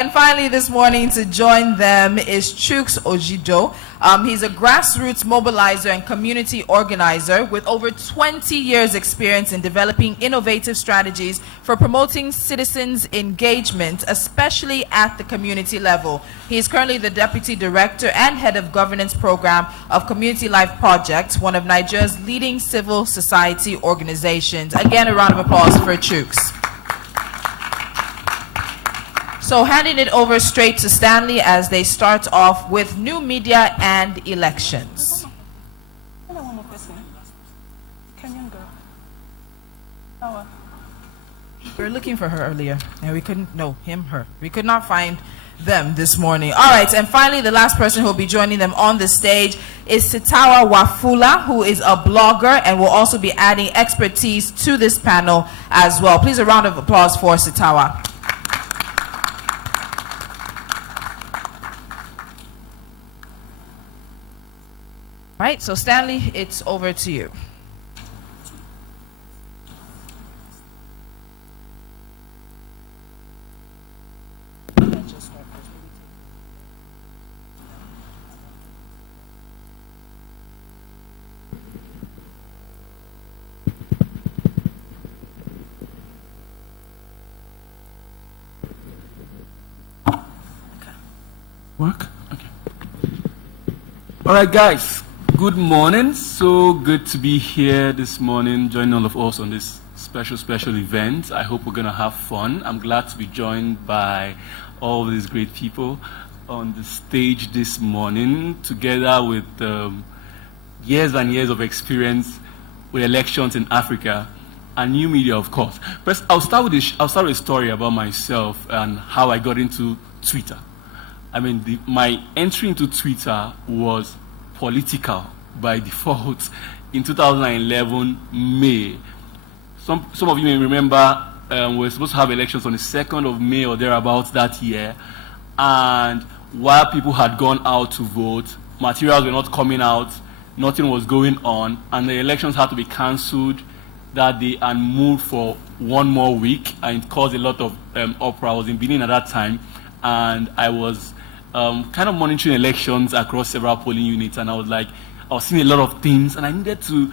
And finally this morning to join them is Chuks Ojidoh. He's a grassroots mobilizer and community organizer with over 20 years experience in developing innovative strategies for promoting citizens' engagement, especially at the community level. He is currently the Deputy Director and Head of Governance Program of Community Life Project, one of Nigeria's leading civil society organizations. Again, a round of applause for Chuks. So handing it over straight to Stanley as they start off with new media and elections. One more person. Kenyan girl. We were looking for her earlier and we couldn't, no, him, her. We could not find them this morning. All right, and finally the last person who will be joining them on the stage is Sitawa Wafula, who is a blogger and will also be adding expertise to this panel as well. Please a round of applause for Sitawa. Right, so Stanley, it's over to you. Work? Okay. All right, guys. Good morning. So good to be here this morning, joining all of us on this special event. I hope we're going to have fun. I'm glad to be joined by all these great people on the stage this morning, together with years and years of experience with elections in Africa and new media, of course. But I'll start with a story about myself and how I got into Twitter. I mean, my entry into Twitter was political by default in 2011 May. Some of you may remember we were supposed to have elections on the 2nd of May or thereabouts that year, and while people had gone out to vote, materials were not coming out, nothing was going on, and the elections had to be cancelled that day and moved for one more week, and it caused a lot of uproar. I was in Benin at that time, and I was kind of monitoring elections across several polling units, and I was seeing a lot of things, and I needed to,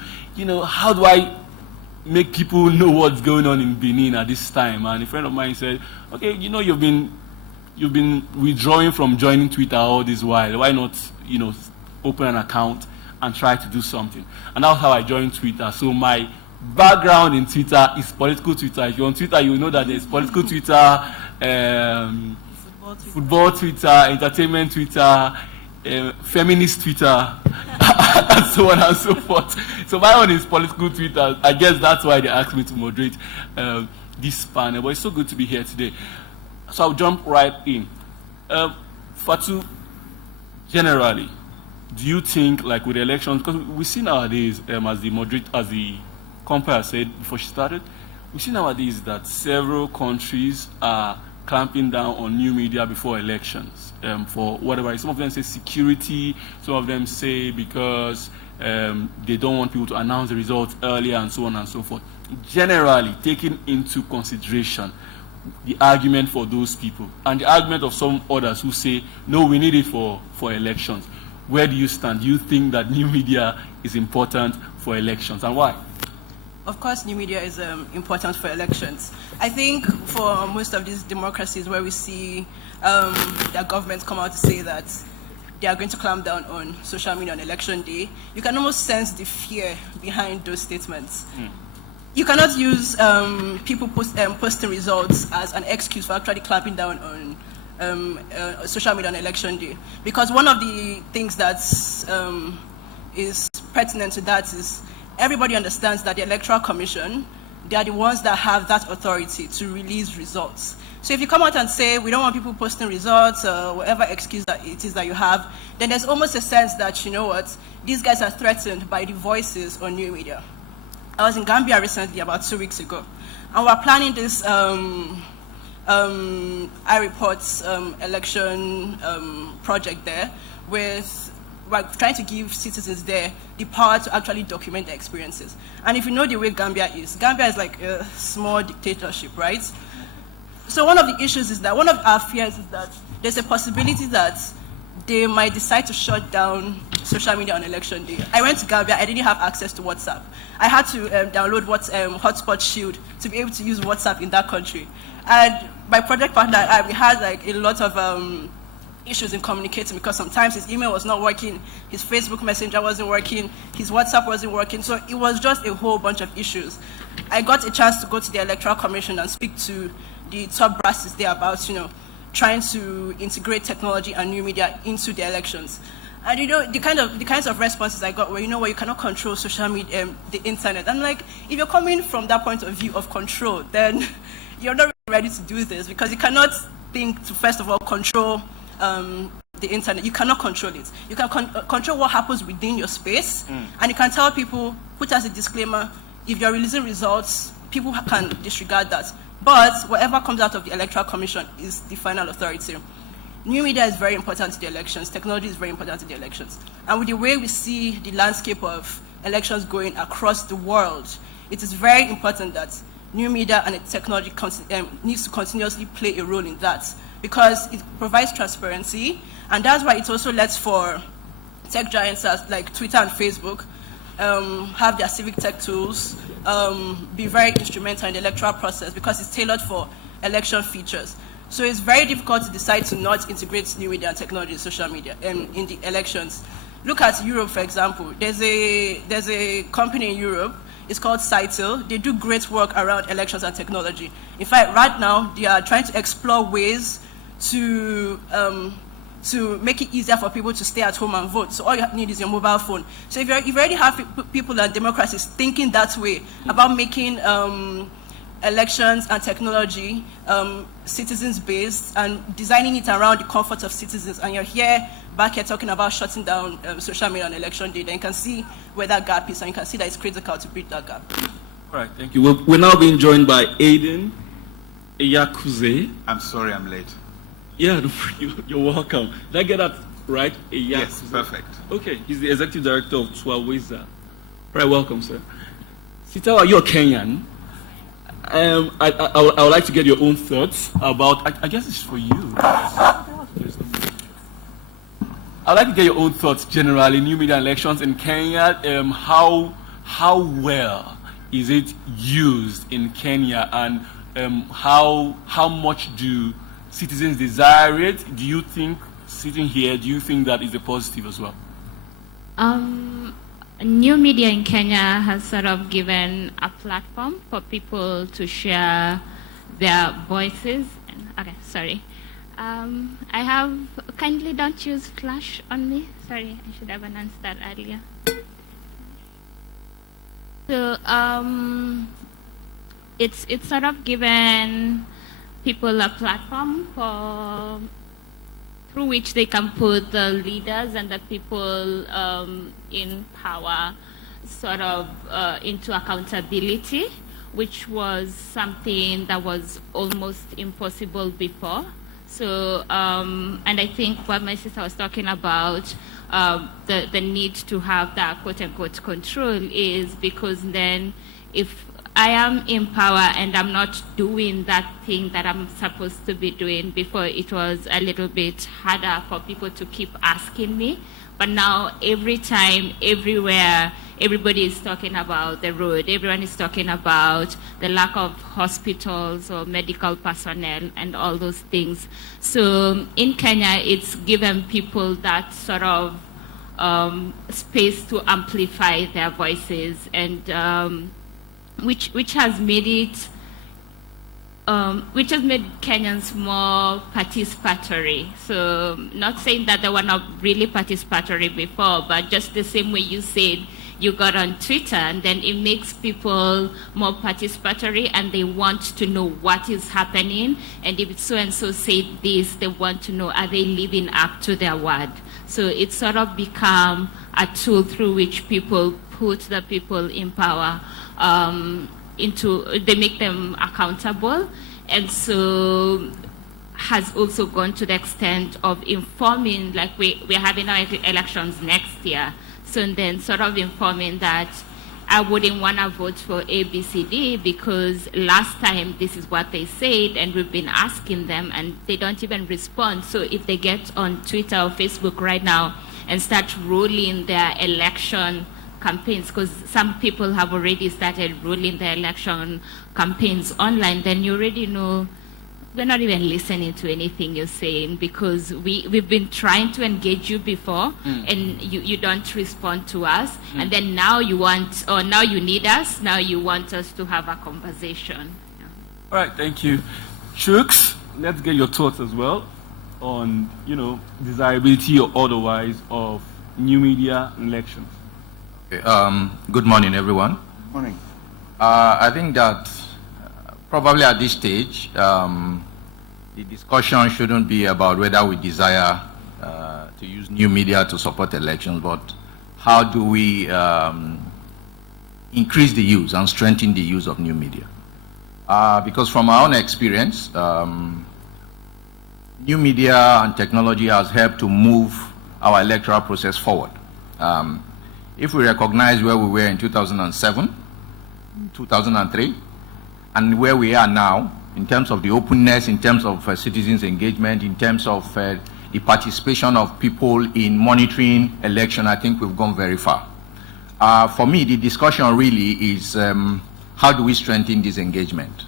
how do I make people know what's going on in Benin at this time? And a friend of mine said, okay, you've been withdrawing from joining Twitter all this while. Why not, open an account and try to do something? And that's how I joined Twitter. So my background in Twitter is political Twitter. If you're on Twitter, you know that there's political Twitter, football Twitter, entertainment Twitter, feminist Twitter, and so on and so forth. So my own is political Twitter. I guess that's why they asked me to moderate this panel. But it's so good to be here today. So I'll jump right in. Fatu, generally, do you think, like with the elections, because we see nowadays, as the compere said before she started, we see nowadays that several countries are clamping down on new media before elections for whatever. Some of them say security, some of them say because they don't want people to announce the results earlier and so on and so forth. Generally, taking into consideration the argument for those people and the argument of some others who say, no, we need it for elections. Where do you stand? Do you think that new media is important for elections, and why? Of course, new media is important for elections. I think for most of these democracies where we see their governments come out to say that they are going to clamp down on social media on election day, you can almost sense the fear behind those statements. You cannot use people posting results as an excuse for actually clamping down on social media on election day. Because one of the things that is pertinent to that is everybody understands that the Electoral Commission, they are the ones that have that authority to release results. So if you come out and say, we don't want people posting results, or whatever excuse that it is that you have, then there's almost a sense that, you know what, these guys are threatened by the voices on new media. I was in Gambia recently, about 2 weeks ago, and we're planning this iReports election project there with we're trying to give citizens there the power to actually document their experiences. And if you know the way Gambia is like a small dictatorship, right? So one of the issues is that, one of our fears is that there's a possibility that they might decide to shut down social media on election day. I went to Gambia, I didn't have access to WhatsApp. I had to download Hotspot Shield to be able to use WhatsApp in that country. And my project partner, we had like a lot of issues in communicating, because sometimes his email was not working, his Facebook Messenger wasn't working, his WhatsApp wasn't working, so it was just a whole bunch of issues. I got a chance to go to the Electoral Commission and speak to the top brasses there about, trying to integrate technology and new media into the elections. And the kinds of responses I got were, where you cannot control social media, the internet. I'm like, if you're coming from that point of view of control, then you're not really ready to do this, because you cannot think to, first of all, control the internet. You cannot control it. You can control what happens within your space, and you can tell people, put as a disclaimer, if you're releasing results, people can disregard that. But whatever comes out of the Electoral Commission is the final authority. New media is very important to the elections. Technology is very important to the elections. And with the way we see the landscape of elections going across the world, it is very important that new media and technology needs to continuously play a role in that, because it provides transparency, and that's why it also lets for tech giants like Twitter and Facebook have their civic tech tools, be very instrumental in the electoral process, because it's tailored for election features. So it's very difficult to decide to not integrate new media and technology in social media in the elections. Look at Europe, for example. There's a company in Europe, it's called Sitawa. They do great work around elections and technology. In fact, right now, they are trying to explore ways to make it easier for people to stay at home and vote. So all you need is your mobile phone. So if you already have people and democracies thinking that way about making elections and technology citizens-based and designing it around the comfort of citizens, and you're back here talking about shutting down social media on election day, then you can see where that gap is, and you can see that it's critical to bridge that gap. All right, thank you. We're now being joined by Aiden Eyakuze. I'm sorry I'm late. Yeah, you're welcome. Did I get that right? Yes, perfect. Okay, he's the executive director of Twaweza. All right, welcome, sir. Sitawa, you're Kenyan. I would like to get your own thoughts about, I guess it's for you. I'd like to get your own thoughts generally, new media elections in Kenya. How well is it used in Kenya, and how much do citizens desire it? Do you think, sitting here, do you think that is a positive as well? New media in Kenya has sort of given a platform for people to share their voices. Okay, sorry. I have, kindly don't use flash on me. Sorry, I should have announced that earlier. So it's sort of given people a platform through which they can put the leaders and the people in power sort of into accountability, which was something that was almost impossible before. So, and I think what my sister was talking about, the need to have that quote-unquote control, is because then if I am in power and I'm not doing that thing that I'm supposed to be doing. Before, it was a little bit harder for people to keep asking me. But now, every time, everywhere, everybody is talking about the road. Everyone is talking about the lack of hospitals or medical personnel and all those things. So in Kenya, it's given people that sort of space to amplify their voices, and which has made it, which has made Kenyans more participatory. So, not saying that they were not really participatory before, but just the same way you said you got on Twitter, and then it makes people more participatory, and they want to know what is happening. And if so and so said this, they want to know, are they living up to their word? So it's sort of become a tool through which people put the people in power they make them accountable, and so has also gone to the extent of informing, like we're having our elections next year, so then sort of informing that I wouldn't want to vote for ABCD because last time this is what they said and we've been asking them and they don't even respond. So if they get on Twitter or Facebook right now and start rolling their election campaigns, because some people have already started rolling their election campaigns online, then you already know we're not even listening to anything you're saying because we've been trying to engage you before and you don't respond to us. And then now you want, or now you need us, now you want us to have a conversation. Yeah. All right, thank you. Chuks, let's get your thoughts as well on, desirability or otherwise of new media elections. Okay, good morning, everyone. Morning. I think that probably at this stage, the discussion shouldn't be about whether we desire to use new media to support elections, but how do we increase the use and strengthen the use of new media? Because from our own experience, new media and technology has helped to move our electoral process forward. If we recognize where we were in 2007, 2003, and where we are now, in terms of the openness, in terms of citizens' engagement, in terms of the participation of people in monitoring election, I think we've gone very far. For me, the discussion really is how do we strengthen this engagement?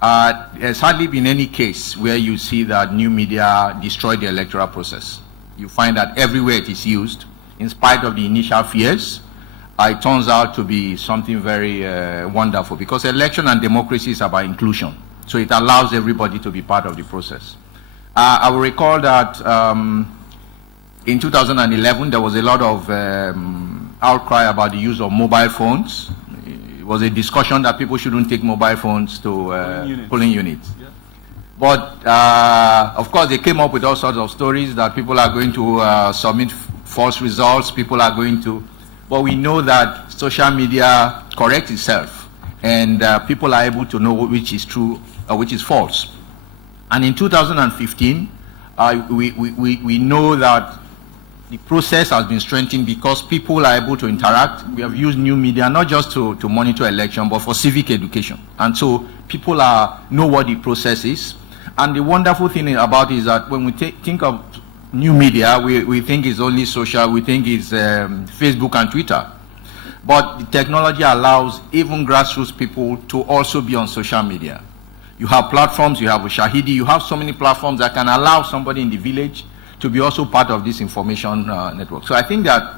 There's hardly been any case where you see that new media destroy the electoral process. You find that everywhere it is used, in spite of the initial fears, it turns out to be something very wonderful because election and democracy is about inclusion. So it allows everybody to be part of the process. I will recall that in 2011, there was a lot of outcry about the use of mobile phones. It was a discussion that people shouldn't take mobile phones to polling units. Yeah. But of course, they came up with all sorts of stories that people are going to submit false results, people are going to, but we know that social media corrects itself and people are able to know which is true or which is false. And in 2015, we know that the process has been strengthened because people are able to interact. We have used new media not just to monitor election, but for civic education. And so people know what the process is. And the wonderful thing about it is that when we think of new media, we think it's only social, we think it's Facebook and Twitter. But the technology allows even grassroots people to also be on social media. You have platforms, you have Shahidi, you have so many platforms that can allow somebody in the village to be also part of this information network. So I think that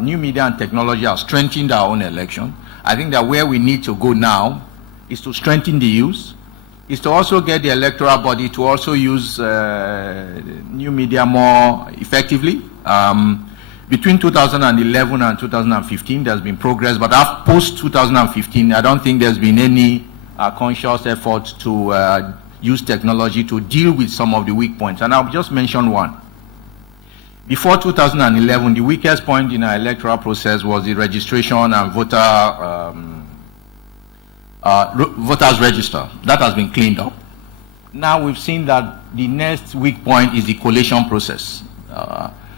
new media and technology have strengthened our own election. I think that where we need to go now is to strengthen the use, is to also get the electoral body to also use new media more effectively. Between 2011 and 2015, there's been progress, but post 2015, I don't think there's been any conscious effort to use technology to deal with some of the weak points. And I'll just mention one. Before 2011, the weakest point in our electoral process was the registration and voters register. That has been cleaned up. Now we've seen that the next weak point is the collation process.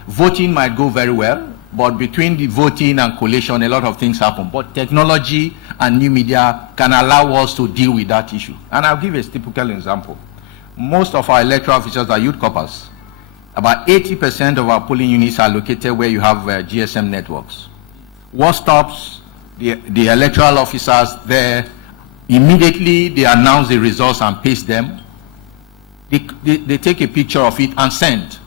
Voting might go very well, but between the voting and collation, a lot of things happen. But technology and new media can allow us to deal with that issue. And I'll give a typical example. Most of our electoral officers are youth corpers. About 80% of our polling units are located where you have GSM networks. What stops the electoral officers there? Immediately they announce the results and paste them. They take a picture of it and send.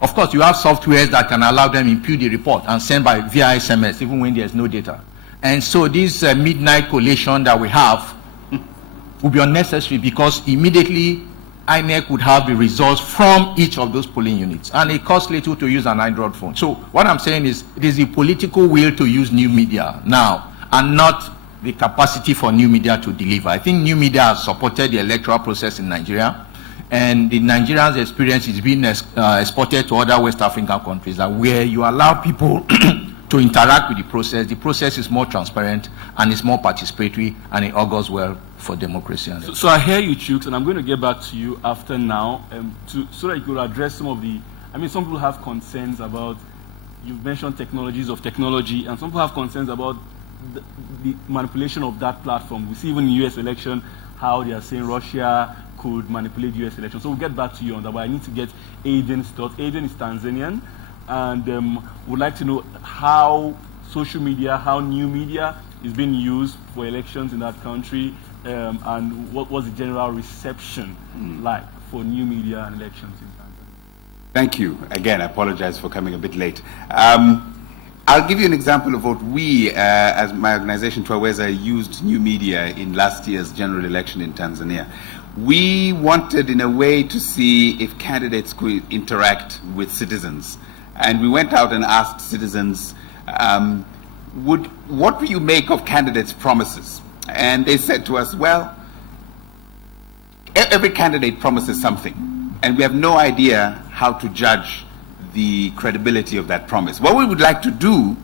Of course, you have softwares that can allow them impute the report and send via SMS, even when there's no data. And so this midnight collation that we have will be unnecessary because immediately INEC would have the results from each of those polling units. And it costs little to use an Android phone. So what I'm saying is it is the political will to use new media now and not the capacity for new media to deliver. I think new media has supported the electoral process in Nigeria. And the Nigerians' experience is being exported to other West African countries, where you allow people to interact with the process is more transparent and it's more participatory, and it augurs well for democracy. So I hear you, Chuks, and I'm going to get back to you after now, so that you could address some of the, some people have concerns about, you've mentioned technologies of technology, and some people have concerns about the manipulation of that platform. We see even in the US election how they are saying Russia could manipulate US elections. So we'll get back to you on that, but I need to get Aiden's thoughts. Aiden is Tanzanian, and would like to know how social media, how new media is being used for elections in that country, and what was the general reception like for new media and elections in Tanzania? Thank you. Again, I apologize for coming a bit late. I'll give you an example of what we, as my organization, Twaweza, used new media in last year's general election in Tanzania. We wanted, in a way, to see if candidates could interact with citizens. And we went out and asked citizens, what do you make of candidates' promises? And they said to us, well, every candidate promises something, and we have no idea how to judge the credibility of that promise. What we would like to do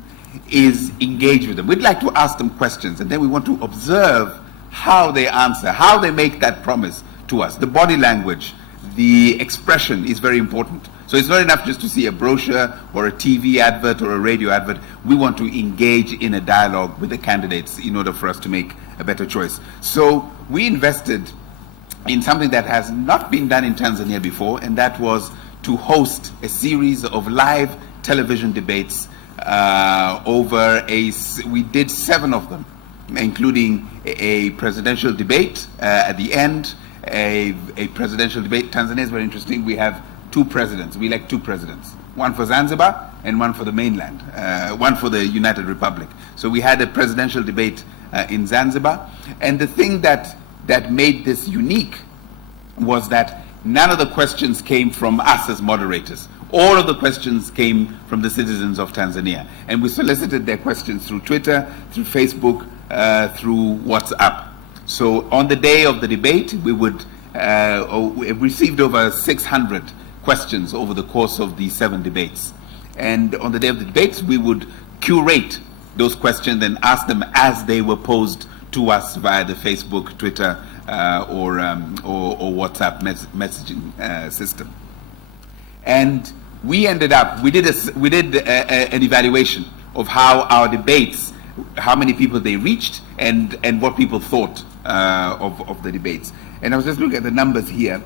is engage with them. We'd like to ask them questions, and then we want to observe how they answer, how they make that promise to us. The body language, the expression is very important. So it's not enough just to see a brochure or a TV advert or a radio advert. We want to engage in a dialogue with the candidates in order for us to make a better choice. So we invested in something that has not been done in Tanzania before, and that was to host a series of live television debates we did 7 of them, including a presidential debate at the end, a presidential debate. Tanzania is very interesting. We have 2 presidents. We elect 2 presidents, one for Zanzibar and one for the mainland, one for the United Republic. So we had a presidential debate in Zanzibar. And the thing that made this unique was that none of the questions came from us as moderators. All of the questions came from the citizens of Tanzania. And we solicited their questions through Twitter, through Facebook, through WhatsApp. So on the day of the debate, we received over 600 questions over the course of the 7 debates. And on the day of the debates, we would curate those questions and ask them as they were posed to us via the Facebook, Twitter, or WhatsApp messaging system. And we did an evaluation of how our debates, how many people they reached, and what people thought of the debates. And I was just looking at the numbers here.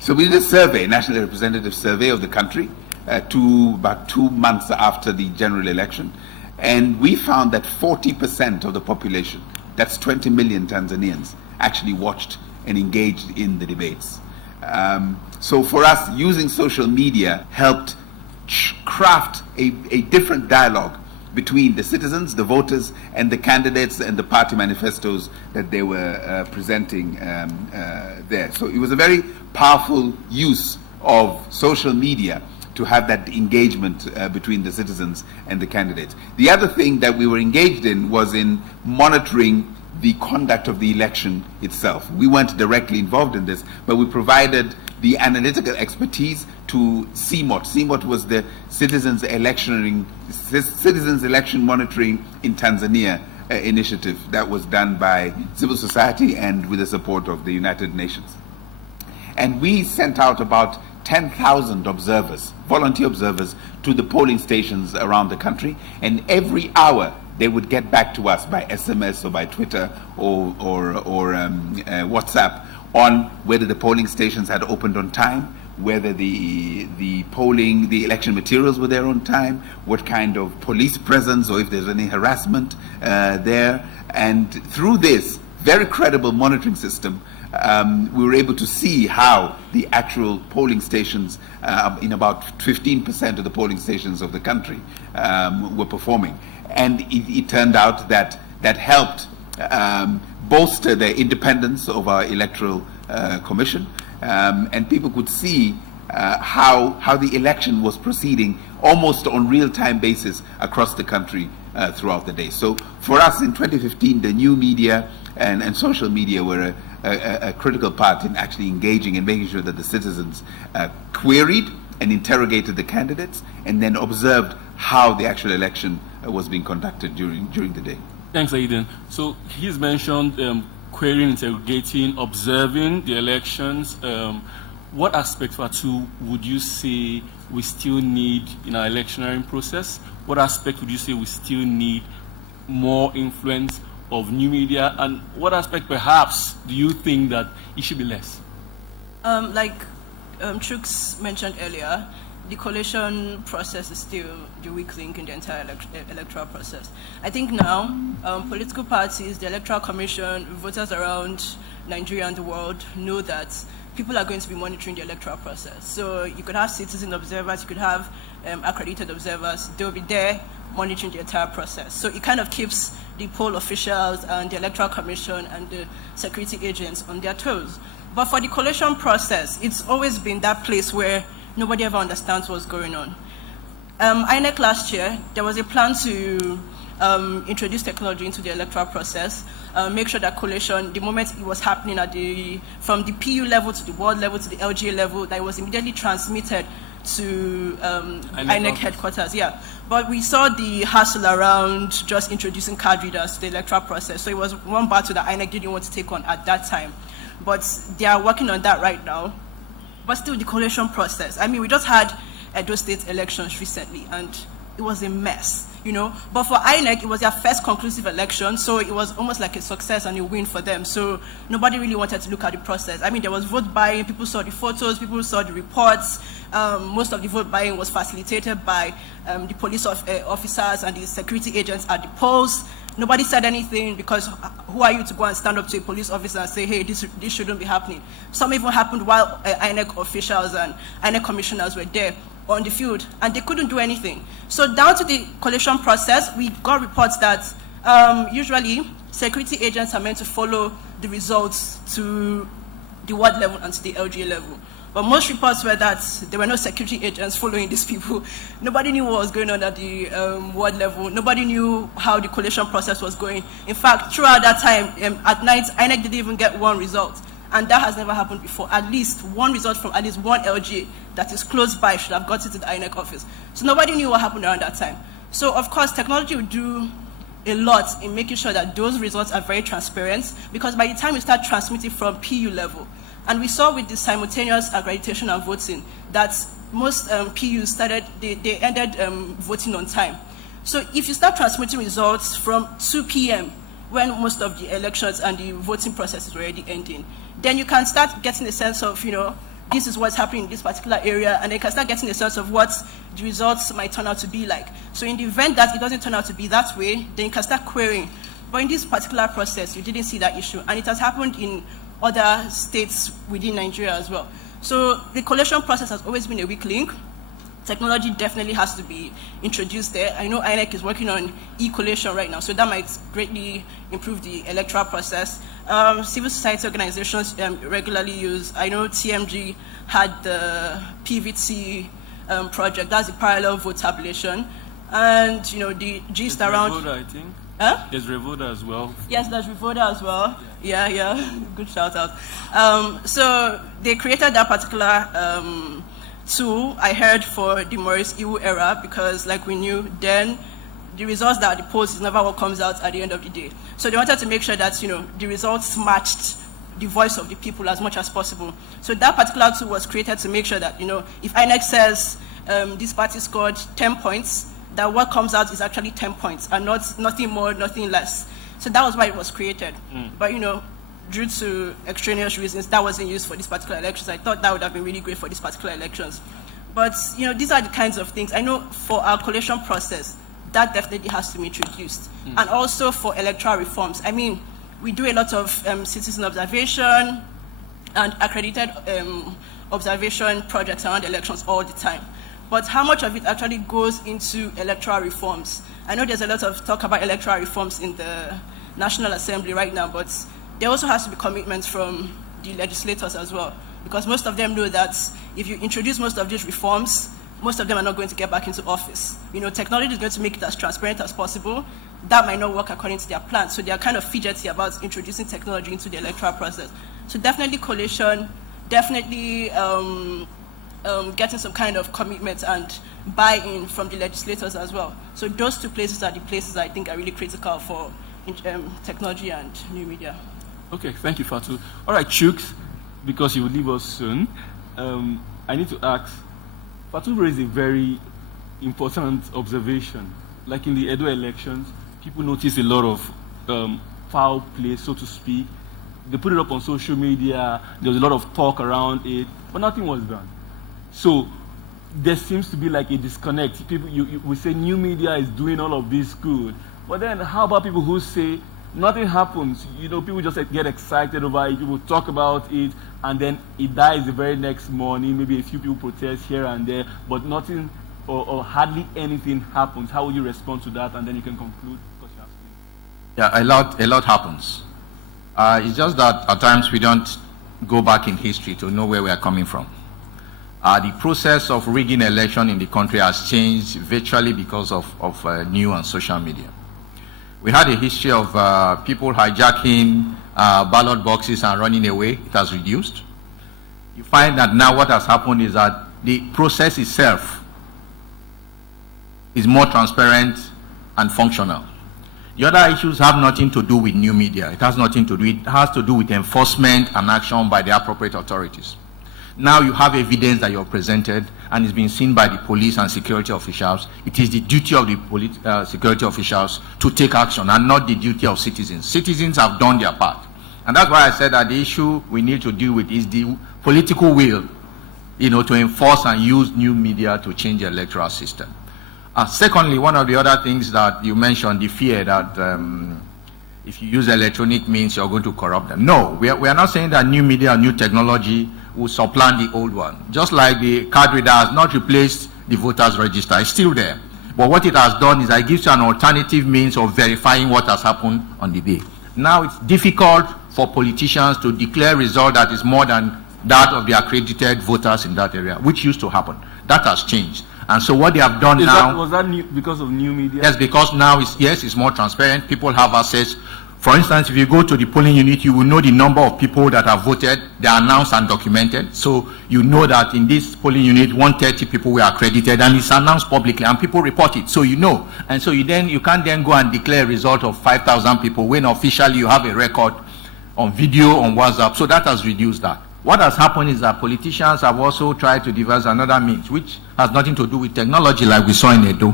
So we did a survey, a nationally representative survey of the country, about 2 months after the general election. And we found that 40% of the population, that's 20 million Tanzanians, actually watched and engaged in the debates. So for us, using social media helped craft a different dialogue between the citizens, the voters, and the candidates and the party manifestos that they were presenting there. So it was a very powerful use of social media to have that engagement between the citizens and the candidates. The other thing that we were engaged in was in monitoring the conduct of the election itself. We weren't directly involved in this, but we provided the analytical expertise to CMOT. CMOT was the Citizens Election Monitoring in Tanzania initiative that was done by civil society and with the support of the United Nations. And we sent out about 10,000 observers, volunteer observers, to the polling stations around the country, and every hour they would get back to us by SMS or by Twitter or WhatsApp on whether the polling stations had opened on time, whether the election materials were there on time, what kind of police presence or if there's any harassment there. And through this very credible monitoring system, we were able to see how the actual polling stations, in about 15% of the polling stations of the country, were performing. And it turned out that helped bolster the independence of our electoral commission, and people could see how the election was proceeding almost on real-time basis across the country throughout the day. So for us in 2015, the new media and social media were a critical part in actually engaging and making sure that the citizens queried and interrogated the candidates and then observed how the actual election was being conducted during the day. Thanks, Aiden. So he's mentioned querying, interrogating, observing the elections. What aspect, Fatu, would you say we still need in our electioneering process? What aspect would you say we still need more influence of new media, and what aspect perhaps do you think that it should be less? Like Chuks mentioned earlier, the collation process is still the weak link in the entire electoral process. I think now political parties, the Electoral Commission, voters around Nigeria and the world know that people are going to be monitoring the electoral process. So you could have citizen observers, you could have accredited observers. They'll be there monitoring the entire process. So it kind of keeps the poll officials and the Electoral Commission and the security agents on their toes. But for the collation process, it's always been that place where nobody ever understands what's going on. INEC last year, there was a plan to introduce technology into the electoral process, make sure that collation, the moment it was happening from the PU level to the ward level to the LGA level, that it was immediately transmitted to INEC headquarters. Yeah, but we saw the hassle around just introducing card readers to the electoral process. So it was one battle that INEC didn't want to take on at that time. But they are working on that right now. But still, the collation process. I mean, we just had Edo State elections recently, and it was a mess, you know. But for INEC, it was their first conclusive election, so it was almost like a success and a win for them. So nobody really wanted to look at the process. I mean, there was vote buying, people saw the photos, people saw the reports. Most of the vote buying was facilitated by the police officers and the security agents at the polls. Nobody said anything because who are you to go and stand up to a police officer and say, hey, this shouldn't be happening? Some even happened while INEC officials and INEC commissioners were there on the field, and they couldn't do anything. So down to the collation process, we got reports that usually security agents are meant to follow the results to the ward level and to the LGA level. But most reports were that there were no security agents following these people. Nobody knew what was going on at the ward level. Nobody knew how the collation process was going. In fact, throughout that time, at night, INEC didn't even get one result. And that has never happened before. At least one result from at least one LGA that is close by should have got it to the INEC office. So nobody knew what happened around that time. So of course, technology will do a lot in making sure that those results are very transparent, because by the time we start transmitting from PU level, and we saw with the simultaneous accreditation and voting that most PUs started, they ended voting on time. So if you start transmitting results from 2 p.m., when most of the elections and the voting process is already ending, then you can start getting a sense of, you know, this is what's happening in this particular area, and then you can start getting a sense of what the results might turn out to be like. So in the event that it doesn't turn out to be that way, then you can start querying. But in this particular process, you didn't see that issue, and it has happened in other states within Nigeria as well. So the collation process has always been a weak link. Technology definitely has to be introduced there. I know INEC is working on e-collation right now, so that might greatly improve the electoral process. Civil society organizations regularly use, I know TMG had the PVT project, that's the parallel vote tabulation. And, you know, the gist around... Revoda, I think. Huh? There's Revoda as well. Yes, there's Revoda as well. Yeah, good shout out. So they created that particular tool, I heard, for the Maurice Iwu era, because like we knew then, the results that the polls is never what comes out at the end of the day. So they wanted to make sure that, you know, the results matched the voice of the people as much as possible. So that particular tool was created to make sure that, you know, if INEC says this party scored 10 points, that what comes out is actually 10 points and nothing more, nothing less. So that was why it was created. But, you know, due to extraneous reasons, that wasn't used for this particular elections. I thought that would have been really great for these particular elections. But, you know, these are the kinds of things. I know for our collation process, that definitely has to be introduced. And also for electoral reforms. I mean, we do a lot of citizen observation and accredited observation projects around elections all the time. But how much of it actually goes into electoral reforms? I know there's a lot of talk about electoral reforms in the National Assembly right now, but there also has to be commitments from the legislators as well, because most of them know that if you introduce most of these reforms, most of them are not going to get back into office. You know, technology is going to make it as transparent as possible. That might not work according to their plan, so they are kind of fidgety about introducing technology into the electoral process. So definitely collation, definitely getting some kind of commitment and buy-in from the legislators as well. So those two places are the places I think are really critical for technology and new media. Okay, thank you, Fatu. All right, Chuks, because you will leave us soon, I need to ask, Fatu raised a very important observation. Like in the Edo elections, people noticed a lot of foul play, so to speak. They put it up on social media. There was a lot of talk around it, but nothing was done. So there seems to be like a disconnect. People, we say new media is doing all of this good, but then how about people who say nothing happens? You know, people just get excited over it. People talk about it, and then it dies the very next morning. Maybe a few people protest here and there, but nothing or hardly anything happens. How will you respond to that? And then you can conclude. Yeah, a lot happens. It's just that at times we don't go back in history to know where we are coming from. The process of rigging election in the country has changed virtually because of new and social media. We had a history of people hijacking ballot boxes and running away. It has reduced. You find that now what has happened is that the process itself is more transparent and functional. The other issues have nothing to do with new media. It has nothing to do. It has to do with enforcement and action by the appropriate authorities. Now you have evidence that you're presented and it's been seen by the police and security officials. It is the duty of the security officials to take action and not the duty of citizens. Citizens have done their part. And that's why I said that the issue we need to deal with is the political will, to enforce and use new media to change the electoral system. Secondly, one of the other things that you mentioned, the fear that if you use electronic means, you're going to corrupt them. No, we are not saying that new media, new technology will supplant the old one. Just like the card reader has not replaced the voters register, it's still there. But what it has done is it gives you an alternative means of verifying what has happened on the day. Now it's difficult for politicians to declare result that is more than that of the accredited voters in that area, which used to happen. That has changed. And so what they have done Was that new, because of new media? Yes, because now it's more transparent. People have access. For instance, if you go to the polling unit, you will know the number of people that have voted. They are announced and documented. So you know that in this polling unit, 130 people were accredited, and it's announced publicly, and people report it. So you know. And so you can't then go and declare a result of 5,000 people when officially you have a record on video, on WhatsApp. So that has reduced that. What has happened is that politicians have also tried to devise another means, which has nothing to do with technology, like we saw in Edo,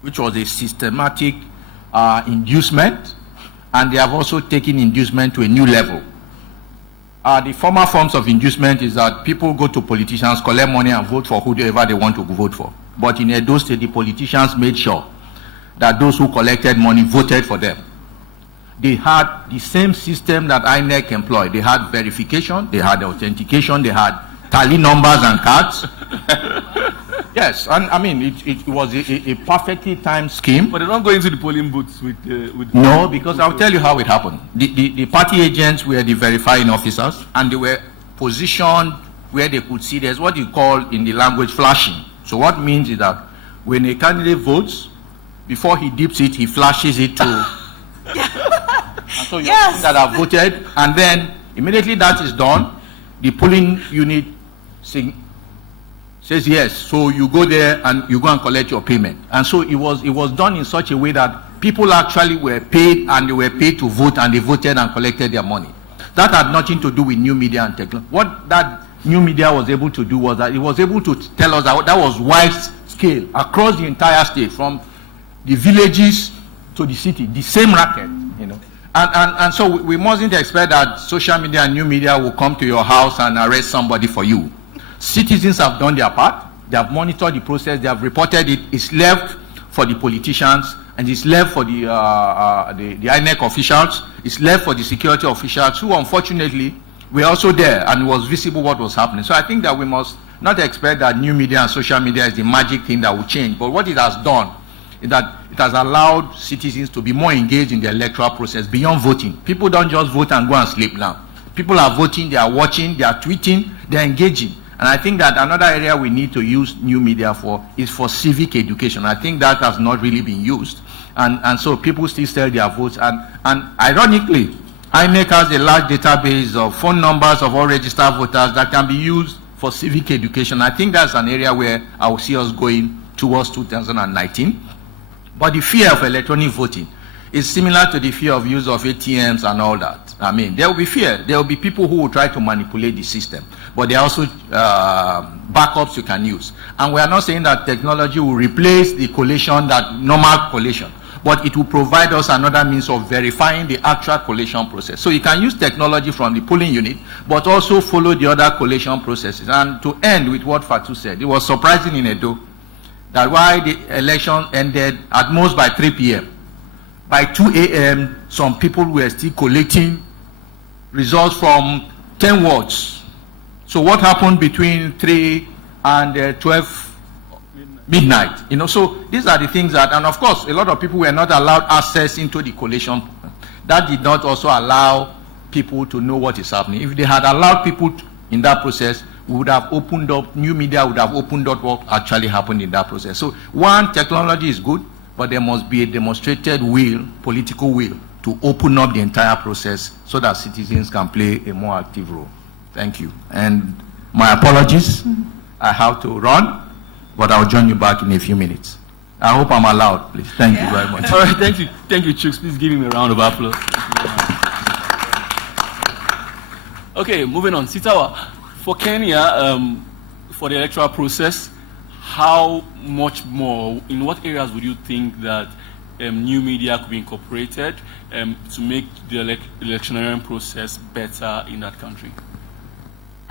which was a systematic inducement, and they have also taken inducement to a new level. The former forms of inducement is that people go to politicians, collect money, and vote for whoever they want to vote for. But in Edo State, the politicians made sure that those who collected money voted for them. They had the same system that INEC employed. They had verification, they had authentication, they had tally numbers and cards. Yes, and I mean, it was a perfectly timed scheme. But they don't go into the polling booths with No, because I'll tell you how it happened. The party agents were the verifying officers, and they were positioned where they could see. There's what you call in the language flashing. So what it means is that when a candidate votes, before he dips it, he flashes it to... And so you see that have voted, and then immediately that is done, the polling unit says yes. So you go there and you go and collect your payment. And so it was done in such a way that people actually were paid, and they were paid to vote, and they voted and collected their money. That had nothing to do with new media and technology. What that new media was able to do was that it was able to tell us that was wide scale across the entire state, from the villages to the city, the same racket, And so we mustn't expect that social media and new media will come to your house and arrest somebody for you. Citizens have done their part. They have monitored the process. They have reported it. It's left for the politicians, and it's left for the INEC officials. It's left for the security officials, who unfortunately were also there, and it was visible what was happening. So I think that we must not expect that new media and social media is the magic thing that will change. But what it has done is that it has allowed citizens to be more engaged in the electoral process beyond voting. People don't just vote and go and sleep now. People are voting, they are watching, they are tweeting, they are engaging. And I think that another area we need to use new media for is for civic education. I think that has not really been used. And so people still sell their votes. And ironically, INEC has a large database of phone numbers of all registered voters that can be used for civic education. I think that's an area where I will see us going towards 2019. But the fear of electronic voting is similar to the fear of use of ATMs and all that. I mean, there will be fear. There will be people who will try to manipulate the system. But there are also backups you can use. And we are not saying that technology will replace the collation, that normal collation. but it will provide us another means of verifying the actual collation process. So you can use technology from the polling unit, but also follow the other collation processes. And to end with what Fatu said, it was surprising in Edo that while the election ended at most by 3 p.m., by 2 a.m., some people were still collecting results from 10 wards. So what happened between 3 and 12 midnight? So these are the things that, and of course, a lot of people were not allowed access into the collation. That did not also allow people to know what is happening. If they had allowed people in that process, we would have opened up, new media would have opened up what actually happened in that process. So one, technology is good, but there must be a demonstrated will, political will, to open up the entire process so that citizens can play a more active role. Thank you. And my apologies. I have to run, but I'll join you back in a few minutes. I hope I'm allowed, please. Thank you very much. All right, thank you, Chuks. Please give him a round of applause. Okay, moving on. Sitawa, for Kenya, for the electoral process, how much more, in what areas would you think that new media could be incorporated to make the electioneering process better in that country?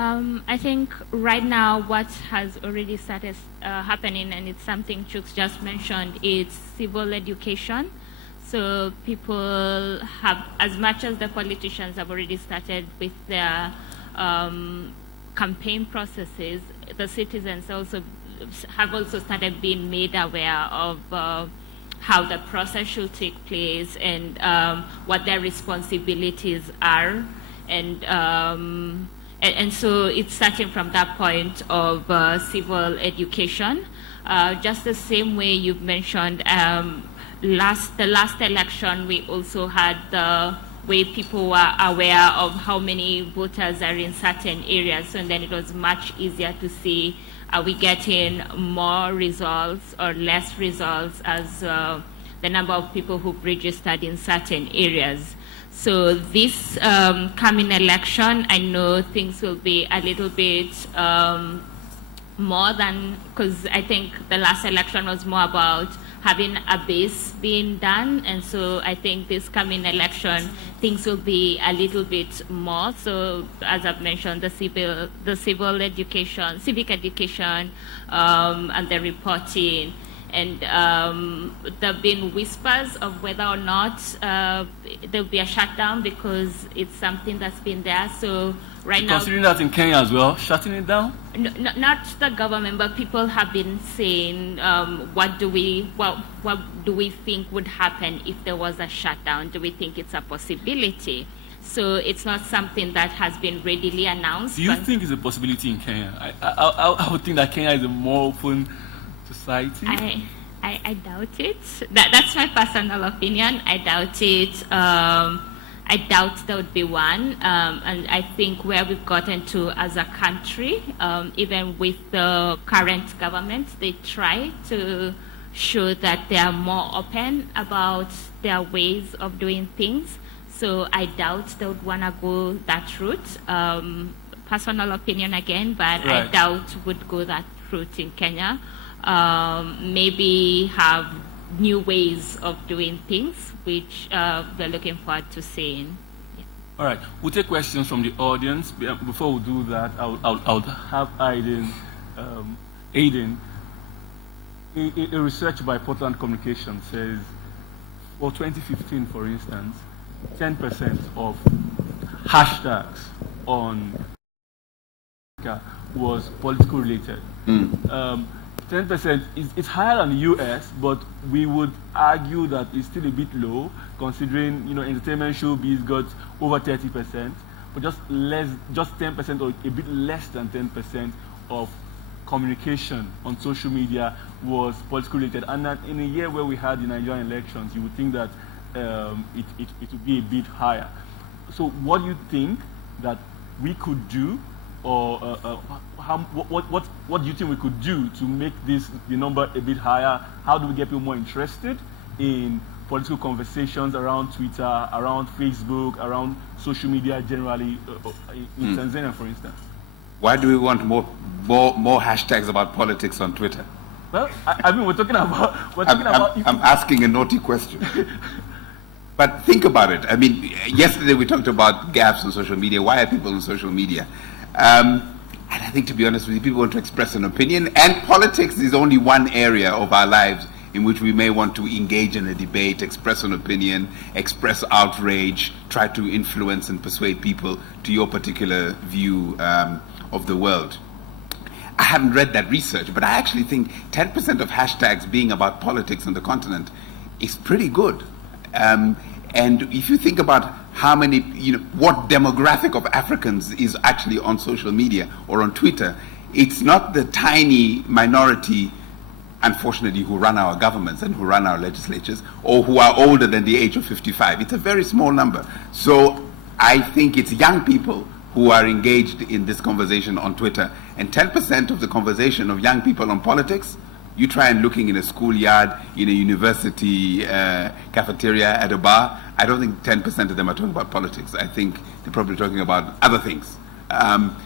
I think right now what has already started happening, and it's something Chuks just mentioned, it's civil education. So people have, as much as the politicians have already started with their campaign processes, the citizens have also started being made aware of how the process should take place and what their responsibilities are. And so it's starting from that point of civil education. Just the same way you've mentioned, the last election, we also had the way people were aware of how many voters are in certain areas. And then it was much easier to see, are we getting more results or less results as the number of people who've registered in certain areas. So this coming election, I know things will be a little bit more than, because I think the last election was more about having a base being done, and so I think this coming election, things will be a little bit more. So as I've mentioned, the civil education, civic education, and the reporting. And there have been whispers of whether or not there will be a shutdown because it's something that's been there. So right now, considering that in Kenya as well, shutting it down? Not the government, but people have been saying, what do we think would happen if there was a shutdown? Do we think it's a possibility? So it's not something that has been readily announced. Do you think it's a possibility in Kenya? I would think that Kenya is a more open society? I doubt it. That's my personal opinion. I doubt it. I doubt there would be one. And I think where we've gotten to as a country, even with the current government, they try to show that they are more open about their ways of doing things. So I doubt they would want to go that route. Personal opinion again, but right. I doubt would go that route in Kenya. Maybe have new ways of doing things, which we're looking forward to seeing. Yeah. All right, we'll take questions from the audience. Before we do that, I'll have Aiden. A research by Portland Communications says, for 2015, for instance, 10% of hashtags on was political related. 10% it's higher than the US, but we would argue that it's still a bit low, considering entertainment showbiz got over 30%, but just 10% or a bit less than 10% of communication on social media was political related. And that in a year where we had the Nigerian elections, you would think that it would be a bit higher. So what do you think that we could do, or what do you think we could do to make the number a bit higher? How do we get people more interested in political conversations around Twitter, around Facebook, around social media generally, in Tanzania, for instance? Why do we want more hashtags about politics on Twitter? Well, I mean, we're talking about. I'm asking a naughty question. But think about it. I mean, yesterday we talked about gaps on social media. Why are people on social media? And I think, to be honest with you, people want to express an opinion, and politics is only one area of our lives in which we may want to engage in a debate, express an opinion, express outrage, try to influence and persuade people to your particular view of the world. I haven't read that research, but I actually think 10% of hashtags being about politics on the continent is pretty good. And if you think about how many, what demographic of Africans is actually on social media or on Twitter, it's not the tiny minority, unfortunately, who run our governments and who run our legislatures, or who are older than the age of 55. It's a very small number. So I think it's young people who are engaged in this conversation on Twitter. And 10% of the conversation of young people on politics, you try and looking in a schoolyard, in a university cafeteria, at a bar, I don't think 10% of them are talking about politics. I think they're probably talking about other things.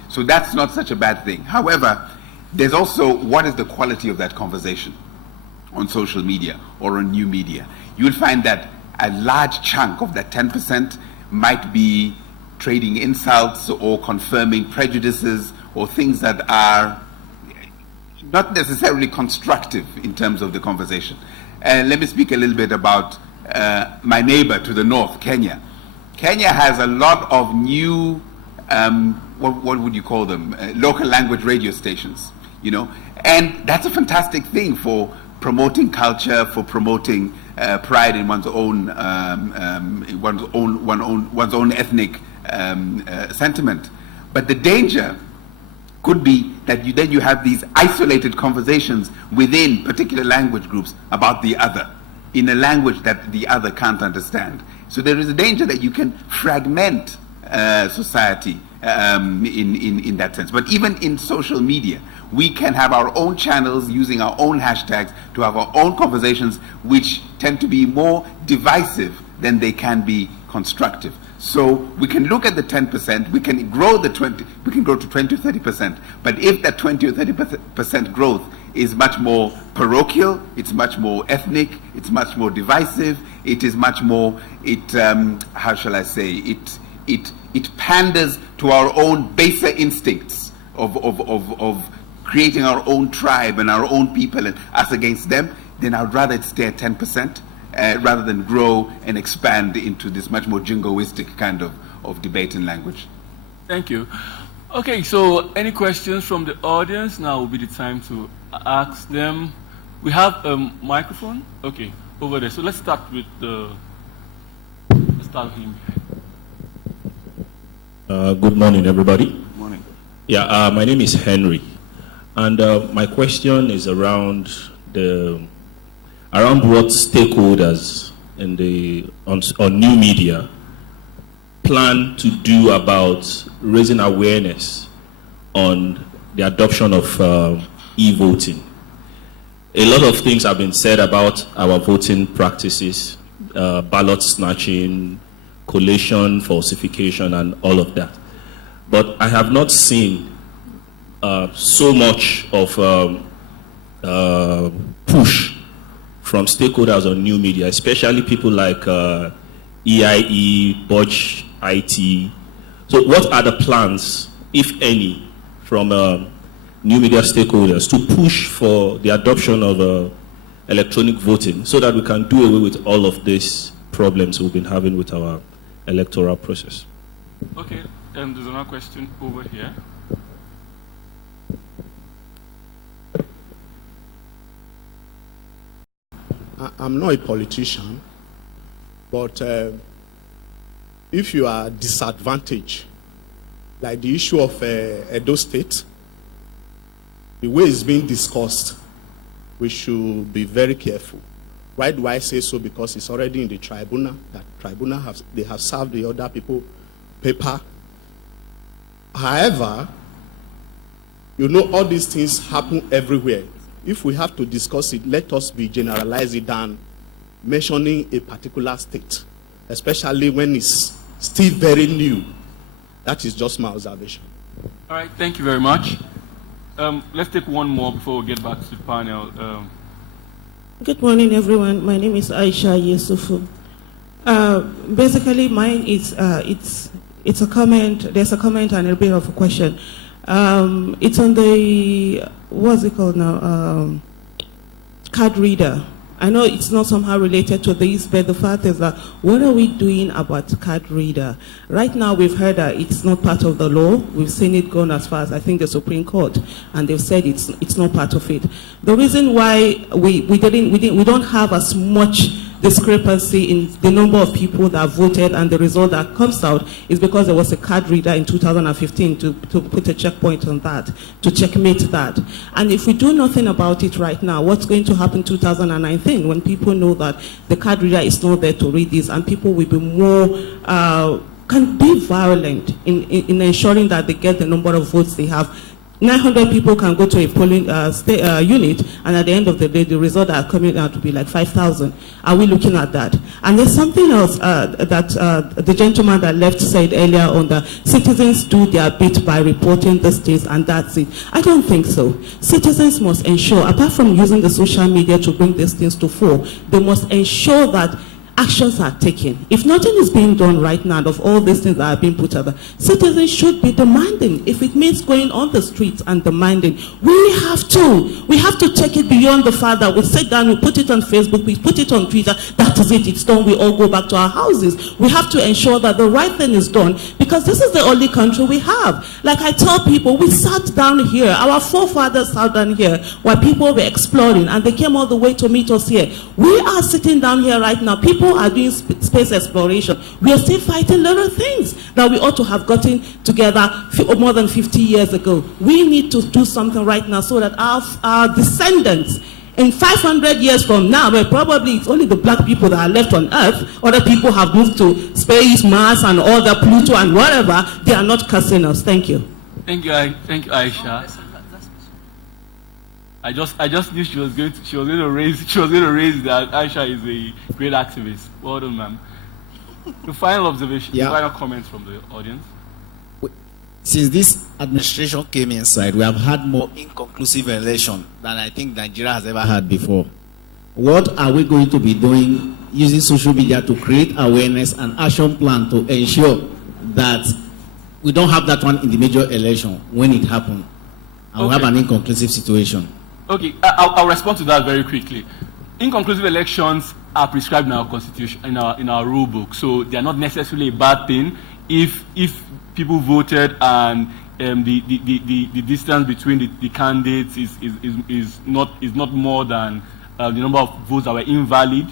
So that's not such a bad thing. However, there's also, what is the quality of that conversation on social media or on new media? You'll find that a large chunk of that 10% might be trading insults or confirming prejudices or things that are not necessarily constructive in terms of the conversation. Let me speak a little bit about my neighbor to the north, Kenya. Kenya has a lot of new, what would you call them, local language radio stations, and that's a fantastic thing for promoting culture, for promoting pride in one's own ethnic sentiment. But the danger could be that then you have these isolated conversations within particular language groups about the other, in a language that the other can't understand. So there is a danger that you can fragment society in that sense. But even in social media, we can have our own channels using our own hashtags to have our own conversations, which tend to be more divisive than they can be constructive. So we can look at the 10%, we can grow to 20 or 30%. But if that 20 or 30% growth is much more parochial, it's much more ethnic, it's much more divisive, it is much more, how shall I say, it panders to our own baser instincts of creating our own tribe and our own people and us against them, then I'd rather it stay at 10%. Rather than grow and expand into this much more jingoistic kind of debate and language. Thank you. Okay, so any questions from the audience? Now will be the time to ask them. We have a microphone. Okay, over there. So let's start with him. Good morning, everybody. Good morning. Yeah, my name is Henry, and my question is around what stakeholders on new media plan to do about raising awareness on the adoption of e-voting. A lot of things have been said about our voting practices, ballot snatching, collation, falsification, and all of that. But I have not seen so much of push from stakeholders on new media, especially people like EIE, Budge, IT. So what are the plans, if any, from new media stakeholders to push for the adoption of electronic voting so that we can do away with all of these problems we've been having with our electoral process? Okay, there's another question over here. I'm not a politician, but if you are disadvantaged, like the issue of Edo State, the way it's being discussed, we should be very careful. Why do I say so? Because it's already in the tribunal. That tribunal they have served the other people paper. However, all these things happen everywhere. If we have to discuss it, let us be generalizing than mentioning a particular state, especially when it's still very new. That is just my observation. All right, thank you very much. Let's take one more before we get back to the panel. Good morning, everyone. My name is Aisha Yusufu. Basically, mine is it's a comment. There's a comment and a bit of a question. It's on the what's it called now? Card reader. I know it's not somehow related to this, but the fact is that what are we doing about card reader? Right now, we've heard that it's not part of the law. We've seen it gone as far as, I think, the Supreme Court, and they've said it's not part of it. The reason why we don't have as much discrepancy in the number of people that voted and the result that comes out is because there was a card reader in 2015 to put a checkpoint on that, to checkmate that. And if we do nothing about it right now, what's going to happen in 2019 when people know that the card reader is not there to read this, and people will be more can be violent in ensuring that they get the number of votes they have. 900 people can go to a polling unit, and at the end of the day, the result are coming out to be like 5,000. Are we looking at that? And there's something else that the gentleman that left said earlier on, that citizens do their bit by reporting these things, and that's it. I don't think so. Citizens must ensure, apart from using the social media to bring these things to fore, they must ensure that actions are taken. If nothing is being done right now of all these things that are being put out, citizens should be demanding. If it means going on the streets and demanding, we have to take it beyond the fact that we sit down, we put it on Facebook, we put it on Twitter, that is it, it's done, we all go back to our houses. We have to ensure that the right thing is done, because this is the only country we have. Like I tell people, we sat down here, our forefathers sat down here while people were exploring, and they came all the way to meet us here. We are sitting down here right now, people are doing space exploration. We are still fighting little things that we ought to have gotten together more than 50 years ago. We need to do something right now so that our descendants in 500 years from now, where probably it's only the black people that are left on Earth, other people have moved to space, Mars, and all the Pluto and whatever, they are not cursing us. Thank you. Thank you, Aisha. I just knew she was going to raise that Aisha is a great activist. Well done, ma'am. The final observation, the final comments from the audience. Since this administration came inside, we have had more inconclusive election than I think Nigeria has ever had before. What are we going to be doing using social media to create awareness and action plan to ensure that we don't have that one in the major election when it happens, and we have an inconclusive situation? Okay, I'll respond to that very quickly. Inconclusive elections are prescribed in our constitution, in our rule book, so they are not necessarily a bad thing if people voted and the distance between the candidates is not more than the number of votes that were invalid.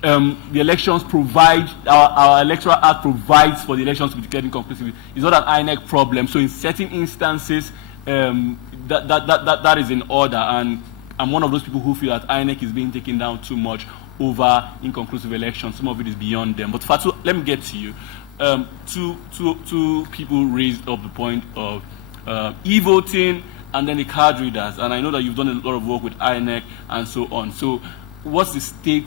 The elections provide, our electoral act provides for the elections to be declared inconclusive. It's not an INEC problem. So in certain instances, that is in order, and I'm one of those people who feel that INEC is being taken down too much over inconclusive elections. Some of it is beyond them. But Fatu, let me get to you. Two people raised up the point of e-voting and then the card readers, and I know that you've done a lot of work with INEC and so on. So what's the state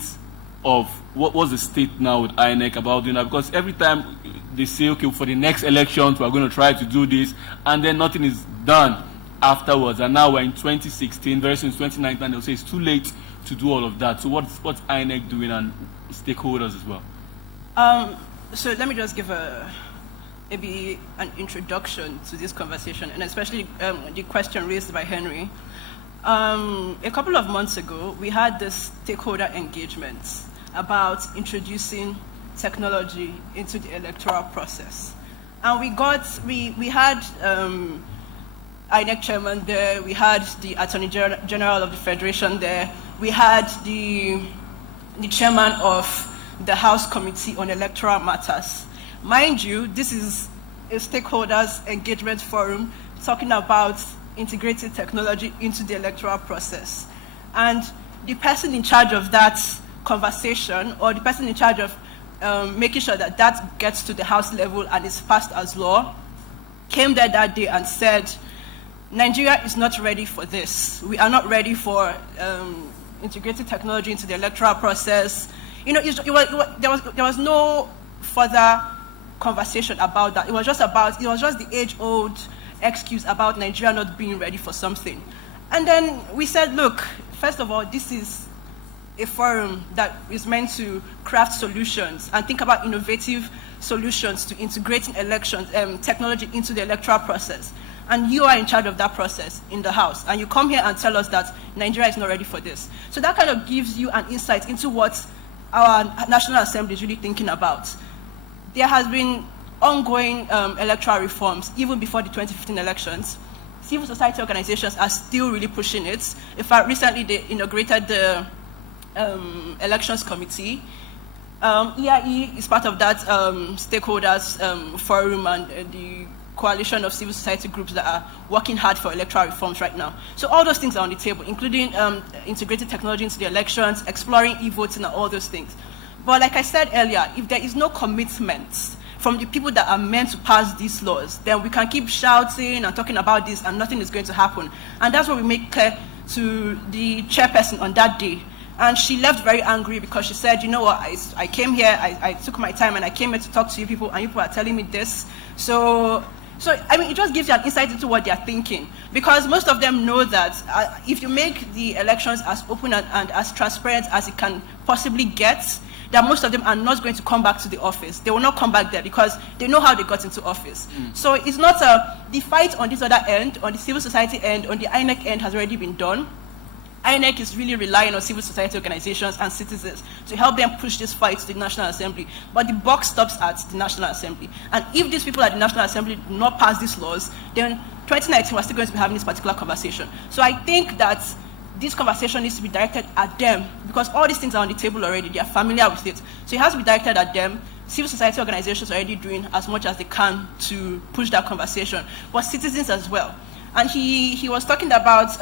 now with INEC about doing that? Because every time they say, okay, for the next elections, we're going to try to do this, and then nothing is done afterwards. And now we're in 2016, very soon 2019, they'll say it's too late to do all of that. So what's INEC doing, and stakeholders as well? So let me just give maybe an introduction to this conversation, and especially the question raised by Henry. A couple of months ago, we had this stakeholder engagement about introducing technology into the electoral process. And we had INEC chairman there, we had the Attorney General of the Federation there, we had the chairman of the House Committee on Electoral Matters. Mind you, this is a stakeholders engagement forum talking about integrating technology into the electoral process. And the person in charge of that conversation, or the person in charge of making sure that that gets to the House level and is passed as law, came there that day and said, Nigeria is not ready for this. We are not ready for integrating technology into the electoral process. You know, there was no further conversation about that. It was just the age-old excuse about Nigeria not being ready for something. And then we said, look, first of all, this is a forum that is meant to craft solutions and think about innovative solutions to integrating elections, technology into the electoral process. And you are in charge of that process in the House. And you come here and tell us that Nigeria is not ready for this. So that kind of gives you an insight into what our National Assembly is really thinking about. There has been ongoing electoral reforms even before the 2015 elections. Civil society organizations are still really pushing it. In fact, recently they inaugurated the elections committee. EIE is part of that stakeholders forum and the coalition of civil society groups that are working hard for electoral reforms right now. So all those things are on the table, including integrating technology into the elections, exploring e-voting and all those things. But like I said earlier, if there is no commitment from the people that are meant to pass these laws, then we can keep shouting and talking about this and nothing is going to happen. And that's what we make clear to the chairperson on that day. And she left very angry because she said, you know what, I came here, I took my time and I came here to talk to you people and you people are telling me this. So I mean, it just gives you an insight into what they are thinking. Because most of them know that if you make the elections as open and as transparent as it can possibly get, that most of them are not going to come back to the office. They will not come back there because they know how they got into office. So it's not the fight on this other end, on the civil society end, on the INEC end has already been done. INEC is really relying on civil society organizations and citizens to help them push this fight to the National Assembly. But the buck stops at the National Assembly. And if these people at the National Assembly do not pass these laws, then 2019 we're still going to be having this particular conversation. So I think that this conversation needs to be directed at them because all these things are on the table already. They are familiar with it. So it has to be directed at them. Civil society organizations are already doing as much as they can to push that conversation, but citizens as well. And he was talking about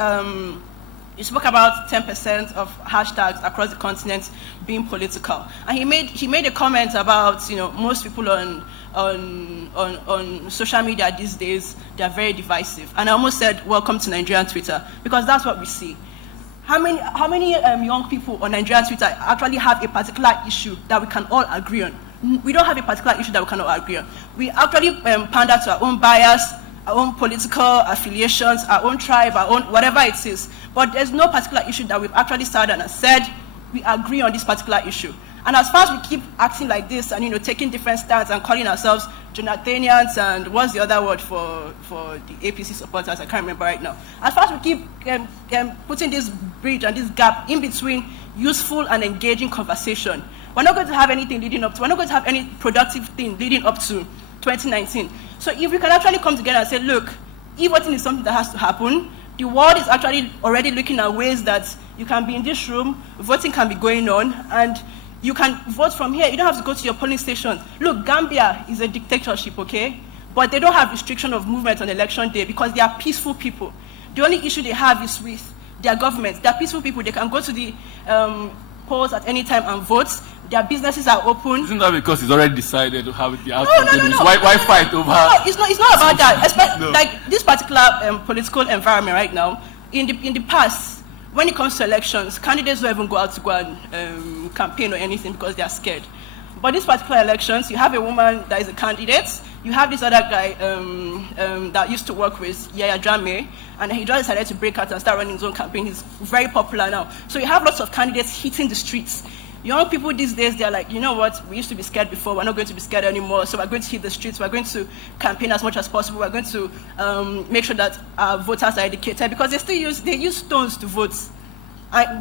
you spoke about 10% of hashtags across the continent being political, and he made a comment about, you know, most people on social media these days, they are very divisive, and I almost said welcome to Nigerian Twitter because that's what we see. How many young people on Nigerian Twitter actually have a particular issue that we can all agree on? We don't have a particular issue that we can all agree on. We actually pander to our own bias, our own political affiliations, our own tribe, our own whatever it is. But there's no particular issue that we've actually started and said we agree on this particular issue. And as far as we keep acting like this and, you know, taking different stands and calling ourselves Jonathanians and what's the other word for the APC supporters, I can't remember right now. As far as we keep putting this bridge and this gap in between useful and engaging conversation, we're not going to have anything leading up to, we're not going to have any productive thing leading up to 2019. So if we can actually come together and say, look, e-voting is something that has to happen. The world is actually already looking at ways that you can be in this room, voting can be going on, and you can vote from here. You don't have to go to your polling station. Look, Gambia is a dictatorship, okay? But they don't have restriction of movement on election day because they are peaceful people. The only issue they have is with their government. They're peaceful people. They can go to the polls at any time and vote. Their businesses are open. Isn't that because it's already decided to have the outcome? No. Why fight over? No, it's not about that. No. Like this particular political environment right now, in the past, when it comes to elections, candidates don't even go out to go and campaign or anything because they are scared. But these particular elections, you have a woman that is a candidate, you have this other guy that used to work with Yaya Jammeh, and he just decided to break out and start running his own campaign. He's very popular now. So you have lots of candidates hitting the streets. Young people these days, they're like, you know what, we used to be scared before, we're not going to be scared anymore, so we're going to hit the streets, we're going to campaign as much as possible, we're going to make sure that our voters are educated, because they use stones to vote.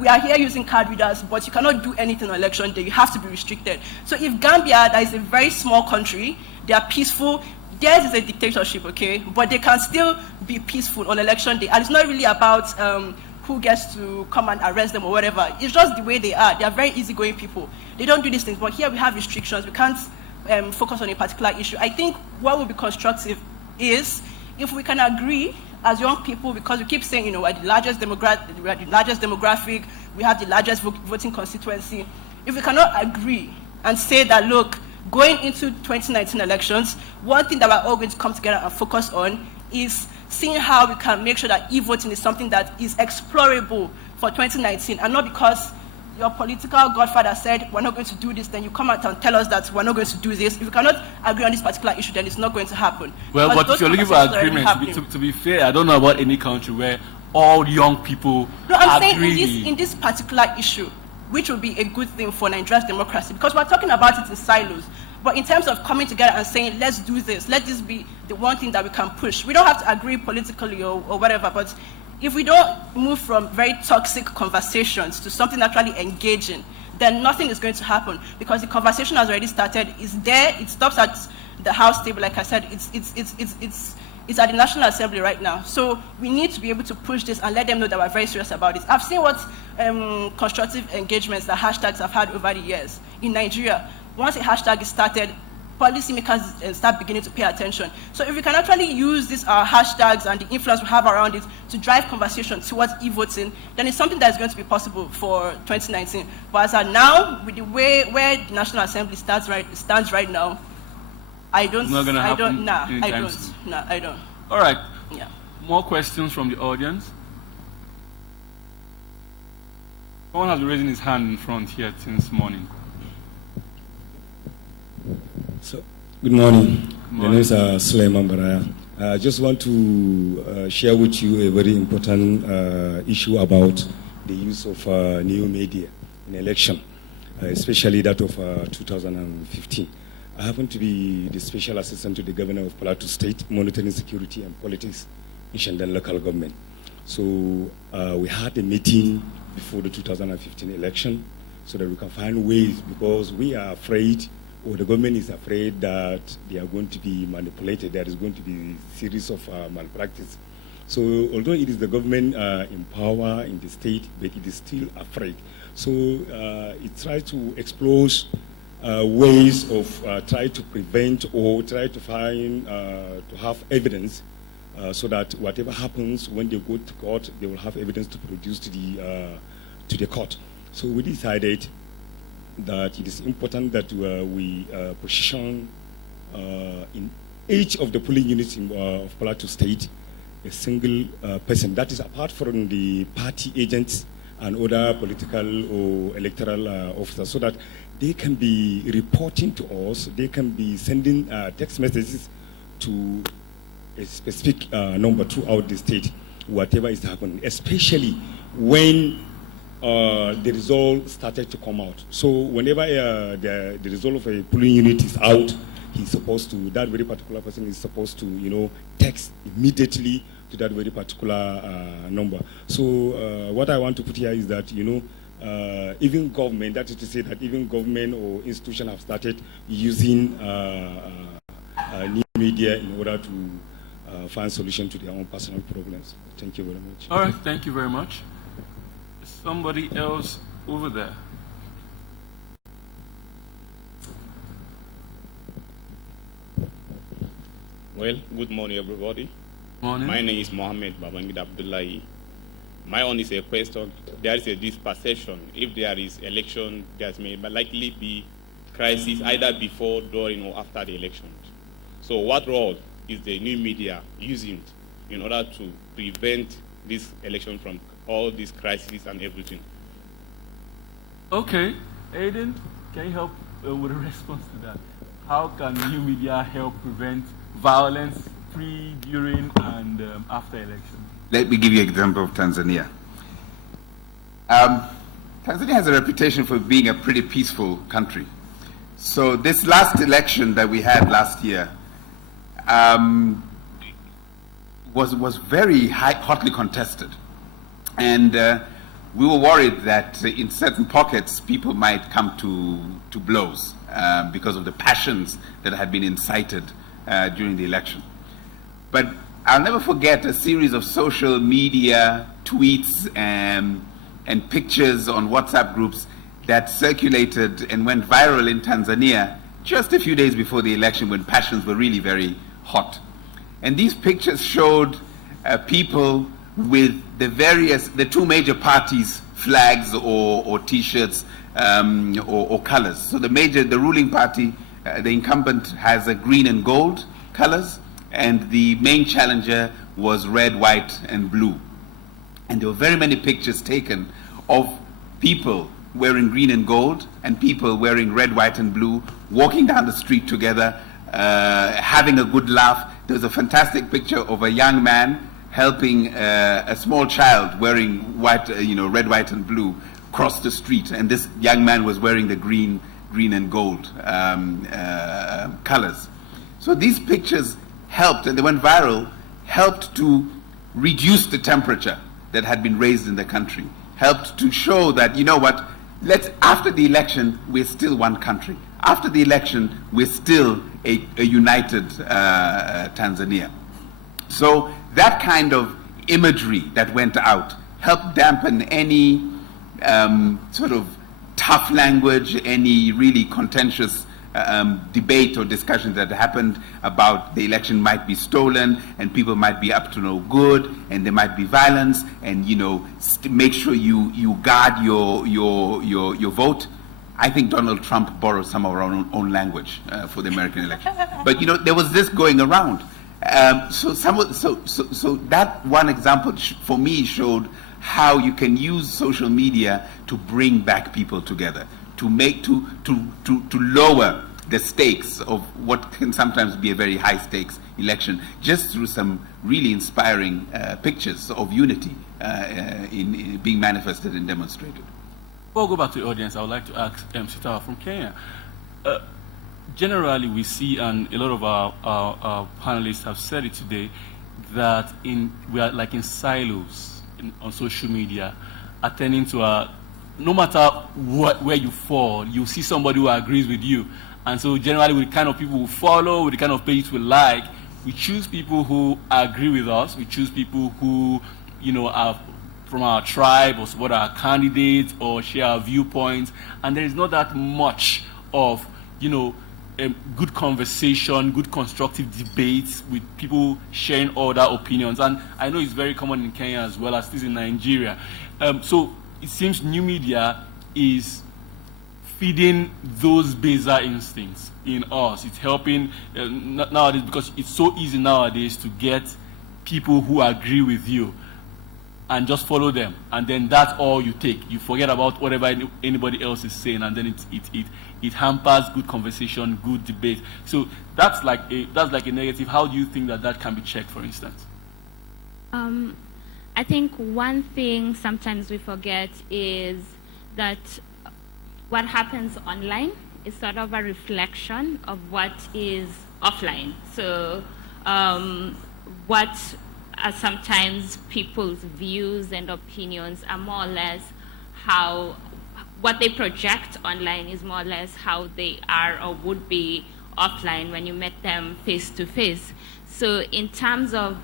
We are here using card readers, but you cannot do anything on election day, you have to be restricted. So if Gambia, that is a very small country, they are peaceful, theirs is a dictatorship, okay, but they can still be peaceful on election day, and it's not really about who gets to come and arrest them or whatever. It's just the way they are. They are very easygoing people. They don't do these things, but here we have restrictions. We can't focus on a particular issue. I think what will be constructive is if we can agree as young people, because we keep saying, you know, we're the largest demographic, we have the largest voting constituency. If we cannot agree and say that, look, going into 2019 elections, one thing that we're all going to come together and focus on is seeing how we can make sure that e-voting is something that is explorable for 2019, and not because your political godfather said, we're not going to do this, then you come out and tell us that we're not going to do this. If you cannot agree on this particular issue, then it's not going to happen. Well, Because but if you're looking for agreement, to be fair, I don't know about any country where all young people No, I'm agree. saying in this particular issue, which would be a good thing for Nigeria's democracy, because we're talking about it in silos. But in terms of coming together and saying, let's do this, let this be the one thing that we can push. We don't have to agree politically or whatever, but if we don't move from very toxic conversations to something actually engaging, then nothing is going to happen, because the conversation has already started. It's there. It stops at the House table. Like I said, it's at the National Assembly right now. So we need to be able to push this and let them know that we're very serious about it. I've seen what constructive engagements that hashtags have had over the years in Nigeria. Once a hashtag is started, policymakers start beginning to pay attention. So if we can actually use these hashtags and the influence we have around it to drive conversation towards e-voting, then it's something that is going to be possible for 2019. But as of now, with the way where the National Assembly stands right now, I don't. It's not going to happen. I don't. All right. Yeah. More questions from the audience. Someone has been raising his hand in front here since morning. So, good morning. My name is Suleiman Baraya. I just want to share with you a very important issue about the use of new media in election, especially that of 2015. I happen to be the special assistant to the governor of Fatu State, monitoring security and politics in Shandong local government. So we had a meeting before the 2015 election so that we can find ways, because we are afraid, or the government is afraid, that they are going to be manipulated. There is going to be a series of malpractice. So although it is the government in power in the state, but it is still afraid. So it tries to explore ways of try to prevent or try to find, to have evidence so that whatever happens when they go to court, they will have evidence to produce to the court. So we decided that it is important that we position in each of the polling units of Plateau State a single person, that is apart from the party agents and other political or electoral officers, so that they can be reporting to us, they can be sending text messages to a specific number throughout the state, whatever is happening, especially when the result started to come out. So whenever the result of a polling unit is out, he's supposed to, that very particular person is supposed to, text immediately to that very particular number. So what I want to put here is that, even government, that is to say that even government or institution have started using new media in order to find solution to their own personal problems. Thank you very much. All right, thank you very much. Somebody else over there. Well, good morning, everybody. Morning. My name is Mohammed Babangida Abdullahi. My own is a question. There is this perception, if there is election, there may likely be crisis either before, during, or after the election. So what role is the new media using in order to prevent this election from all these crises and everything? Okay. Aiden, can you help with a response to that? How can new media help prevent violence pre, during, and after election? Let me give you an example of Tanzania. Tanzania has a reputation for being a pretty peaceful country. So this last election that we had last year was very hotly contested. And we were worried that in certain pockets people might come to blows because of the passions that had been incited during the election. But I'll never forget a series of social media tweets and pictures on WhatsApp groups that circulated and went viral in Tanzania just a few days before the election, when passions were really very hot. And these pictures showed people with the two major parties' flags or T-shirts or colors. So the ruling party, the incumbent, has a green and gold colors, and the main challenger was red, white, and blue. And there were very many pictures taken of people wearing green and gold and people wearing red, white, and blue, walking down the street together, having a good laugh. There's a fantastic picture of a young man helping a small child wearing white, red, white, and blue cross the street, and this young man was wearing the green and gold colors. So these pictures helped, and they went viral, helped to reduce the temperature that had been raised in the country, helped to show that, you know what, after the election, we're still one country. After the election, we're still a united Tanzania. So that kind of imagery that went out helped dampen any sort of tough language, any really contentious debate or discussion that happened about the election might be stolen and people might be up to no good and there might be violence, and make sure you guard your vote. I think Donald Trump borrowed some of our own language for the American election. But there was this going around. So that one example for me showed how you can use social media to bring back people together, to lower the stakes of what can sometimes be a very high stakes election, just through some really inspiring pictures of unity in being manifested and demonstrated. Before I go back to the audience, I would like to ask Sitawa from Kenya. Generally, we see, and a lot of our panelists have said it today, that we are like in silos on social media, attending to no matter where you fall, you see somebody who agrees with you. And so generally, with the kind of people we follow, with the kind of pages we like, we choose people who agree with us. We choose people who, are from our tribe or support our candidates or share our viewpoints. And there is not that much of, good conversation, good constructive debates with people sharing all their opinions. And I know it's very common in Kenya as well as it is in Nigeria. So it seems new media is feeding those baser instincts in us. It's helping nowadays, because it's so easy nowadays to get people who agree with you and just follow them, and then that's all you take. You forget about whatever anybody else is saying, and then it hampers good conversation, good debate. So that's like a negative. How do you think that can be checked, for instance? I think one thing sometimes we forget is that what happens online is sort of a reflection of what is offline. So what are sometimes people's views and opinions are more or less what they project online is more or less how they are or would be offline when you met them face to face. So in terms of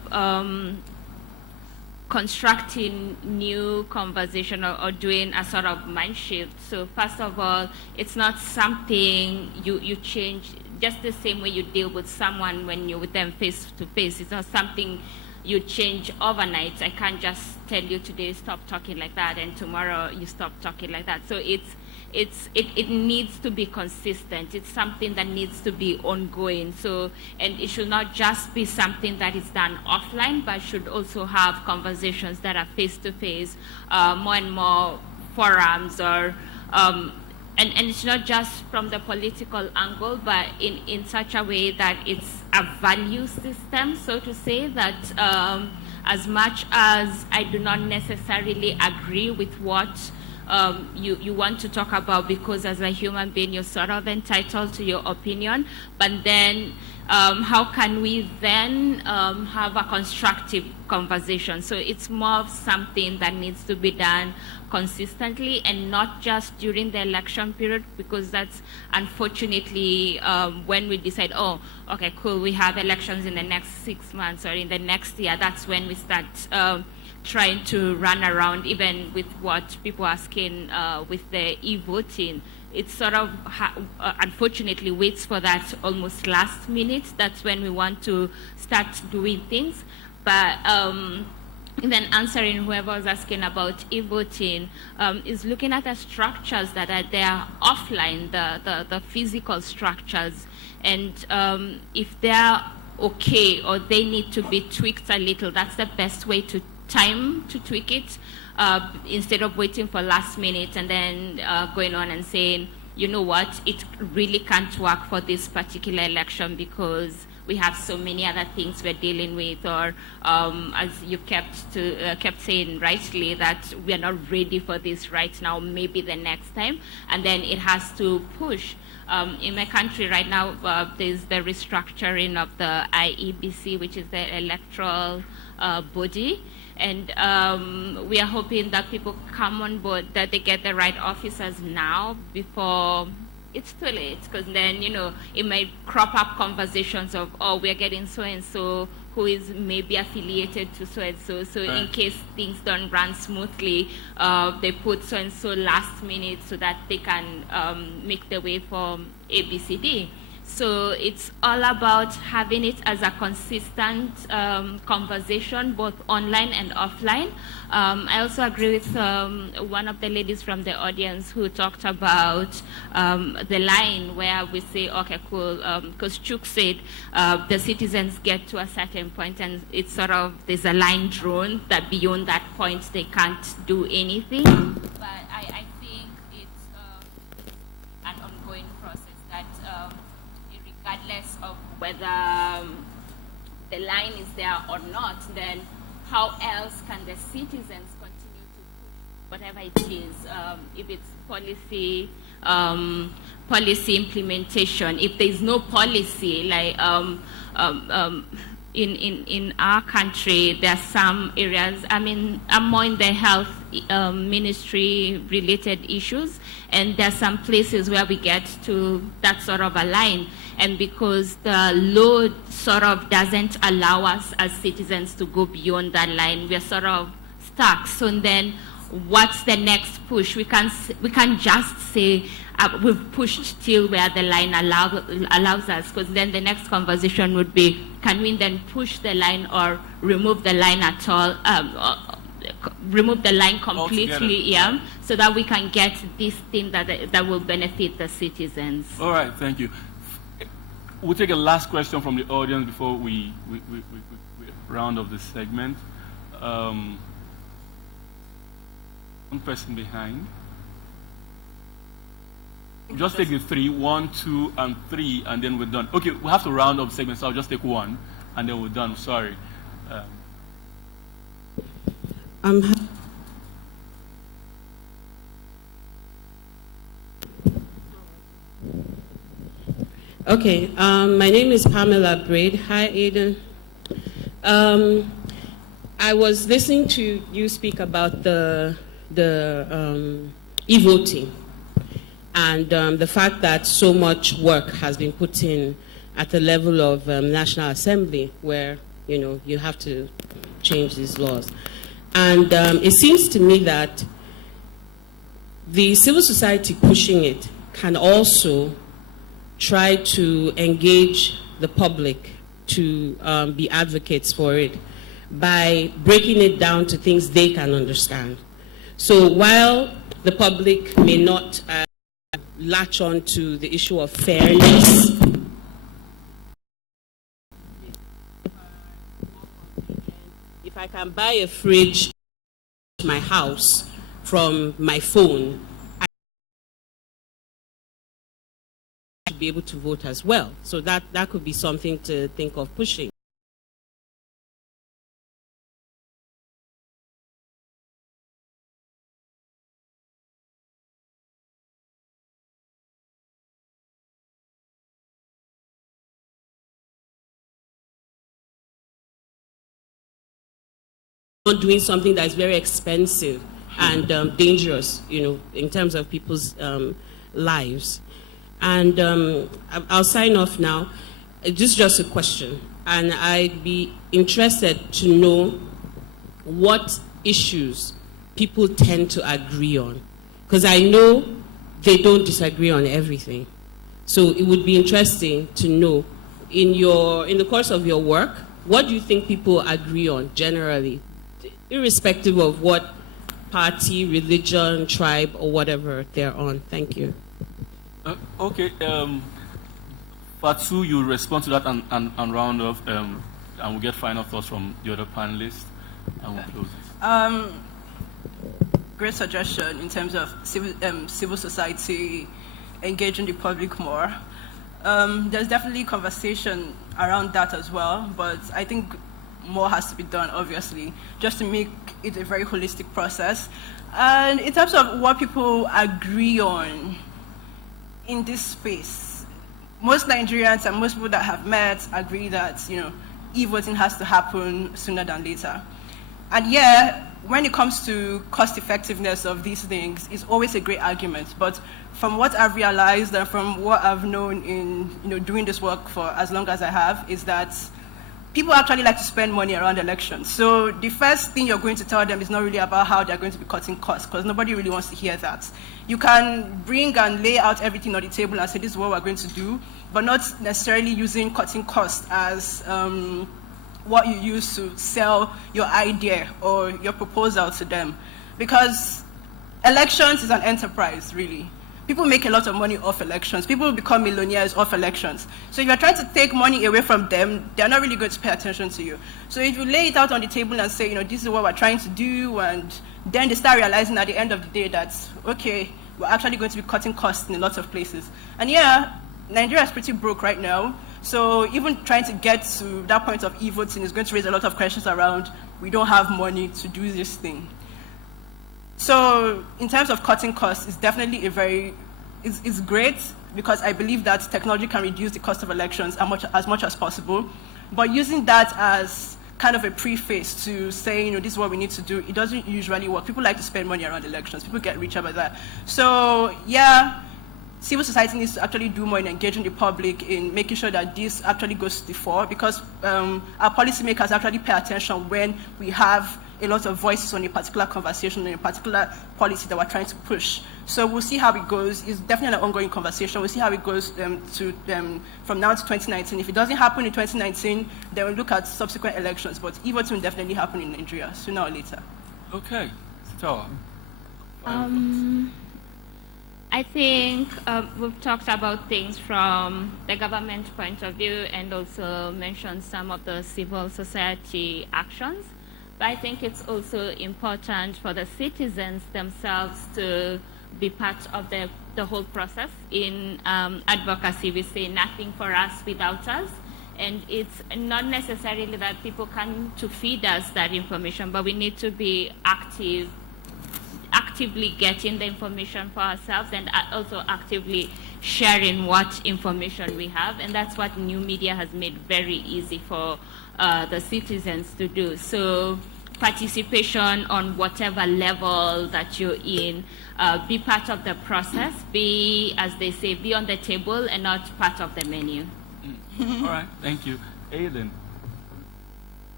constructing new conversation or doing a sort of mind shift. So first of all, it's not something you change just the same way you deal with someone when you're with them face to face. It's not something you change overnight. I can't just tell you today stop talking like that and tomorrow you stop talking like that. So it needs to be consistent. It's something that needs to be ongoing. So, and it should not just be something that is done offline, but should also have conversations that are face to face, more and more forums, or and it's not just from the political angle, but in such a way that it's a value system, so to say, that as much as I do not necessarily agree with what you want to talk about, because as a human being you're sort of entitled to your opinion, but then how can we then have a constructive conversation? So it's more of something that needs to be done consistently and not just during the election period, because that's unfortunately when we decide, oh, okay, cool, we have elections in the next 6 months or in the next year, that's when we start trying to run around, even with what people are asking with the e-voting. It sort of unfortunately waits for that almost last minute. That's when we want to start doing things. But then answering whoever was asking about e-voting is looking at the structures that are there offline, the physical structures, and if they're okay or they need to be tweaked a little, that's the best way to tweak it. instead of waiting for last minute and then going on and saying, you know what, it really can't work for this particular election because we have so many other things we're dealing with, or as you kept saying rightly, that we are not ready for this right now, maybe the next time, and then it has to push. In my country right now, there's the restructuring of the IEBC, which is the electoral body, and we are hoping that people come on board, that they get the right officers now before it's too late, because then, you know, it might crop up conversations of, oh, we're getting so-and-so who is maybe affiliated to so-and-so. So right. In case things don't run smoothly, they put so-and-so last minute so that they can make the way for ABCD. So it's all about having it as a consistent conversation, both online and offline. I also agree with one of the ladies from the audience who talked about the line where we say, okay, cool, because Chuks said the citizens get to a certain point and it's sort of, there's a line drawn that beyond that point they can't do anything. But I think it's an ongoing process that regardless of whether the line is there or not, then how else can the citizens continue to push whatever it is, if it's policy implementation, if there's no policy, like in our country, there are some areas, I mean, I'm more in the health ministry related issues, and there are some places where we get to that sort of a line, and because the law sort of doesn't allow us as citizens to go beyond that line, we're sort of stuck. So then what's the next push? We can't just say we've pushed till where the line allows us, because then the next conversation would be, can we then push the line or remove the line at all, remove the line completely, yeah, so that we can get this thing that will benefit the citizens. All right, thank you. We'll take a last question from the audience before we round off this segment. One person behind. Just take the 3, 1, 2, and 3, and then we're done. Okay, we have to round up segments, so I'll just take 1, and then we're done. Sorry. Okay, my name is Pamela Braid. Hi, Aiden. I was listening to you speak about the e-voting and the fact that so much work has been put in at the level of National Assembly, where you have to change these laws. And it seems to me that the civil society pushing it can also try to engage the public to be advocates for it by breaking it down to things they can understand. So while the public may not latch on to the issue of fairness, if I can buy a fridge in my house from my phone, I should be able to vote as well. So that could be something to think of pushing. Doing something that's very expensive and dangerous, in terms of people's lives. And I'll sign off now. Just a question, and I'd be interested to know what issues people tend to agree on, because I know they don't disagree on everything. So it would be interesting to know, in the course of your work, what do you think people agree on generally, irrespective of what party, religion, tribe, or whatever they're on? Thank you. Okay. Fatu, you respond to that and round off, and we'll get final thoughts from the other panelists, and we'll close this. great suggestion in terms of civil society engaging the public more. There's definitely conversation around that as well, but I think more has to be done, obviously, just to make it a very holistic process. And in terms of what people agree on in this space, most Nigerians and most people that have met agree that, e-voting has to happen sooner than later. And yeah, when it comes to cost effectiveness of these things, it's always a great argument. But from what I've realized and from what I've known in doing this work for as long as I have, is that people actually like to spend money around elections. So the first thing you're going to tell them is not really about how they're going to be cutting costs, because nobody really wants to hear that. You can bring and lay out everything on the table and say this is what we're going to do, but not necessarily using cutting costs as what you use to sell your idea or your proposal to them. Because elections is an enterprise, really. People make a lot of money off elections. People become millionaires off elections. So if you're trying to take money away from them, they're not really going to pay attention to you. So if you lay it out on the table and say, this is what we're trying to do, and then they start realizing at the end of the day that, okay, we're actually going to be cutting costs in a lot of places. And yeah, Nigeria is pretty broke right now. So even trying to get to that point of e-voting is going to raise a lot of questions around, we don't have money to do this thing. So in terms of cutting costs, it's definitely it's great, because I believe that technology can reduce the cost of elections as much as possible. But using that as kind of a preface to saying, this is what we need to do, it doesn't usually work. People like to spend money around elections. People get richer by that. So yeah, civil society needs to actually do more in engaging the public in making sure that this actually goes to the fore, because our policymakers actually pay attention when we have a lot of voices on a particular conversation, on a particular policy that we're trying to push. So we'll see how it goes. It's definitely an ongoing conversation. We'll see how it goes from now to 2019. If it doesn't happen in 2019, then we'll look at subsequent elections. But e-voting will definitely happen in Nigeria, sooner or later. Okay. Sitawa. I think we've talked about things from the government point of view and also mentioned some of the civil society actions. But I think it's also important for the citizens themselves to be part of the whole process. In advocacy, we say nothing for us without us. And it's not necessarily that people come to feed us that information, but we need to be actively getting the information for ourselves and also actively sharing what information we have. And that's what new media has made very easy for the citizens to do. So participation on whatever level that you're in, be part of the process, be, as they say, be on the table and not part of the menu. All right, thank you. Aiden.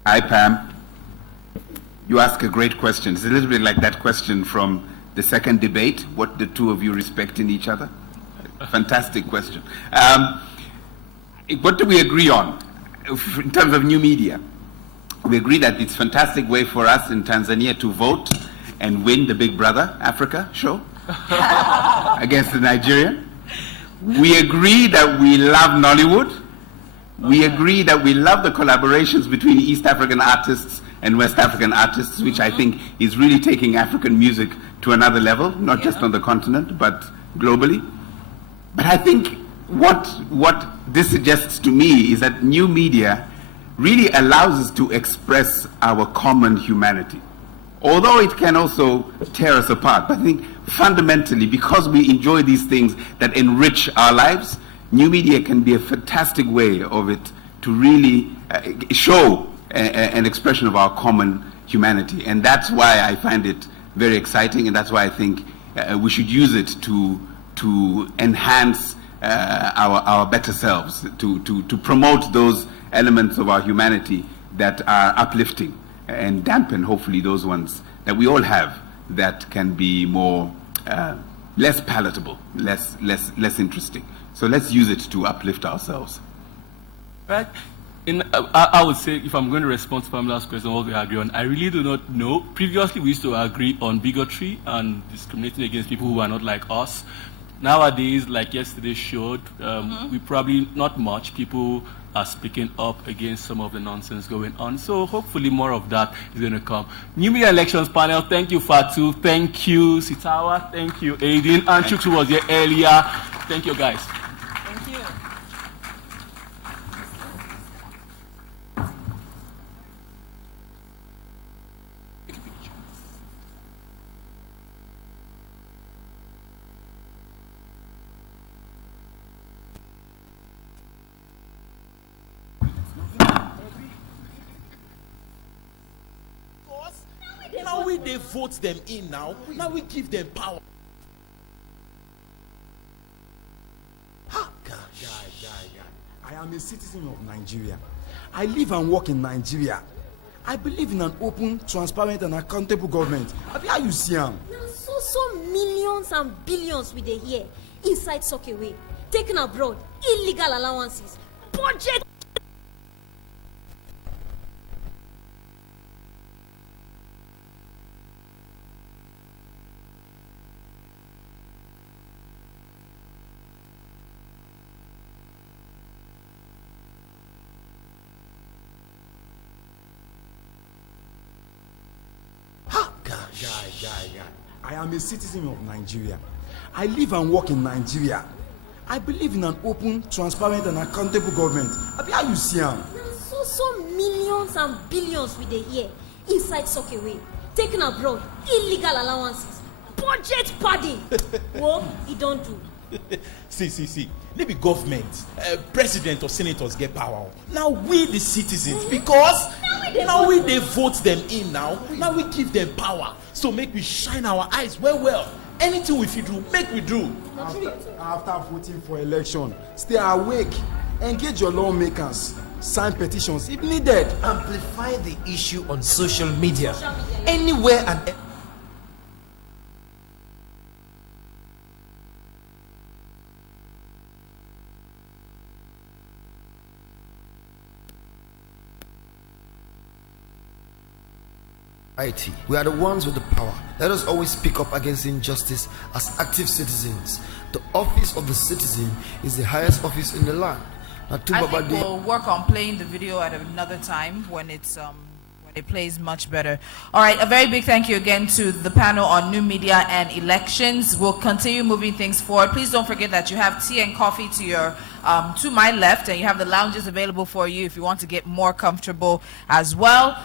Hi, Pam. You ask a great question. It's a little bit like that question from the second debate, what the two of you respect in each other. Fantastic question. What do we agree on in terms of new media? We agree that it's a fantastic way for us in Tanzania to vote and win the Big Brother Africa show against the Nigerian. We agree that we love Nollywood. We agree that we love the collaborations between East African artists and West African artists, which I think is really taking African music to another level, not just on the continent, but globally. But I think what this suggests to me is that new media really allows us to express our common humanity. Although it can also tear us apart, but I think fundamentally, because we enjoy these things that enrich our lives, new media can be a fantastic way of it to really show an expression of our common humanity. And that's why I find it very exciting, and that's why I think we should use it to enhance our better selves, to promote those elements of our humanity that are uplifting and dampen, hopefully, those ones that we all have that can be more less palatable, less interesting. So let's use it to uplift ourselves. Right. I would say, if I'm going to respond to Pamela's question, what we agree on, I really do not know. Previously, we used to agree on bigotry and discriminating against people who are not like us. Nowadays, like yesterday showed, we probably not much. People are speaking up against some of the nonsense going on. So hopefully more of that is going to come. New Media Elections panel, thank you, Fatu. Thank you, Sitawa. Thank you, Aiden. And Chuks, who was here earlier. Thank you, guys. Thank you. Now they vote them in now we give them power. Guy. I am a citizen of Nigeria. I live and work in Nigeria. I believe in an open, transparent, and accountable government. How you see am? So millions and billions we dey hear inside Sockaway, taken abroad, illegal allowances, budget. Guy. I am a citizen of Nigeria. I live and work in Nigeria. I believe in an open, transparent, and accountable government. How you see am? So millions and billions we dey hear inside Sockaway, taken abroad, illegal allowances, budget padding. Well, he don't do. See. Maybe government, president or senators get power. Now we the citizens, because now we they vote them in now we give them power. So make we shine our eyes well. Anything we fit do, make we do. After voting for election, stay awake, engage your lawmakers, sign petitions if needed. Amplify the issue on social media. Anywhere and We are the ones with the power. Let us always speak up against injustice as active citizens. The office of the citizen is the highest office in the land. I think we'll work on playing the video at another time when it's when it plays much better. All right, a very big thank you again to the panel on new media and elections. We'll continue moving things forward. Please don't forget that you have tea and coffee to your to my left, and you have the lounges available for you if you want to get more comfortable as well.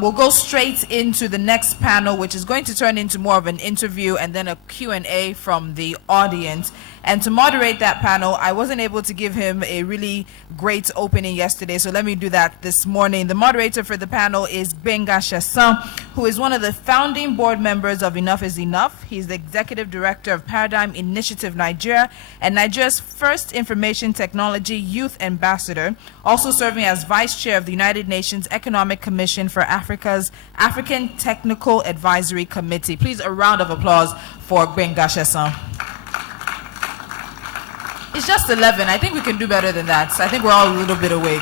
We'll go straight into the next panel, which is going to turn into more of an interview and then a Q&A from the audience. And to moderate that panel, I wasn't able to give him a really great opening yesterday, so let me do that this morning. The moderator for the panel is Gbenga Shesan, who is one of the founding board members of Enough is Enough. He's the executive director of Paradigm Initiative Nigeria and Nigeria's first information technology youth ambassador, also serving as vice chair of the United Nations Economic Commission for Africa's African Technical Advisory Committee. Please, a round of applause for Gbenga Shesan. It's just 11. I think we can do better than that. So I think we're all a little bit awake.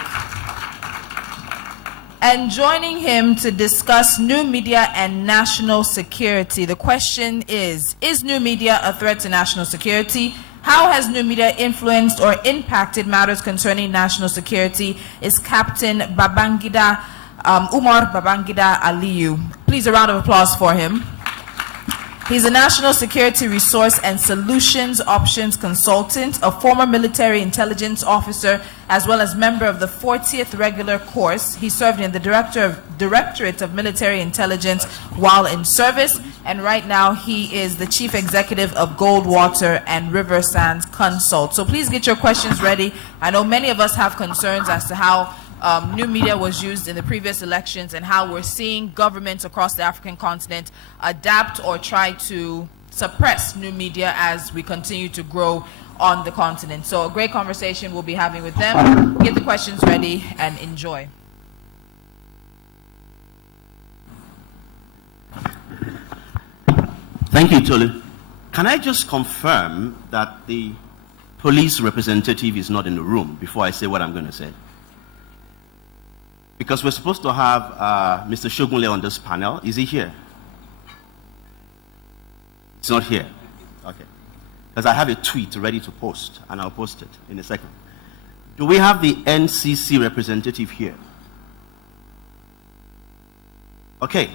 And joining him to discuss new media and national security. The question is new media a threat to national security? How has new media influenced or impacted matters concerning national security? Is Captain Babangida, Umar Babangida Aliyu. Please, a round of applause for him. He's a national security resource and solutions options consultant, a former military intelligence officer, as well as member of the 40th regular course. He served in the Directorate of Military Intelligence while in service, and right now he is the chief executive of Goldwater and River Sands Consult. So please get your questions ready. I know many of us have concerns as to how new media was used in the previous elections and how we're seeing governments across the African continent adapt or try to suppress new media as we continue to grow on the continent. So a great conversation we'll be having with them. Get the questions ready and enjoy. Thank you, Tolu. Can I just confirm that the police representative is not in the room before I say what I'm going to say? Because we're supposed to have Mr. Shogunle on this panel. Is he here? It's not here. Okay. Because I have a tweet ready to post, and I'll post it in a second. Do we have the NCC representative here? Okay.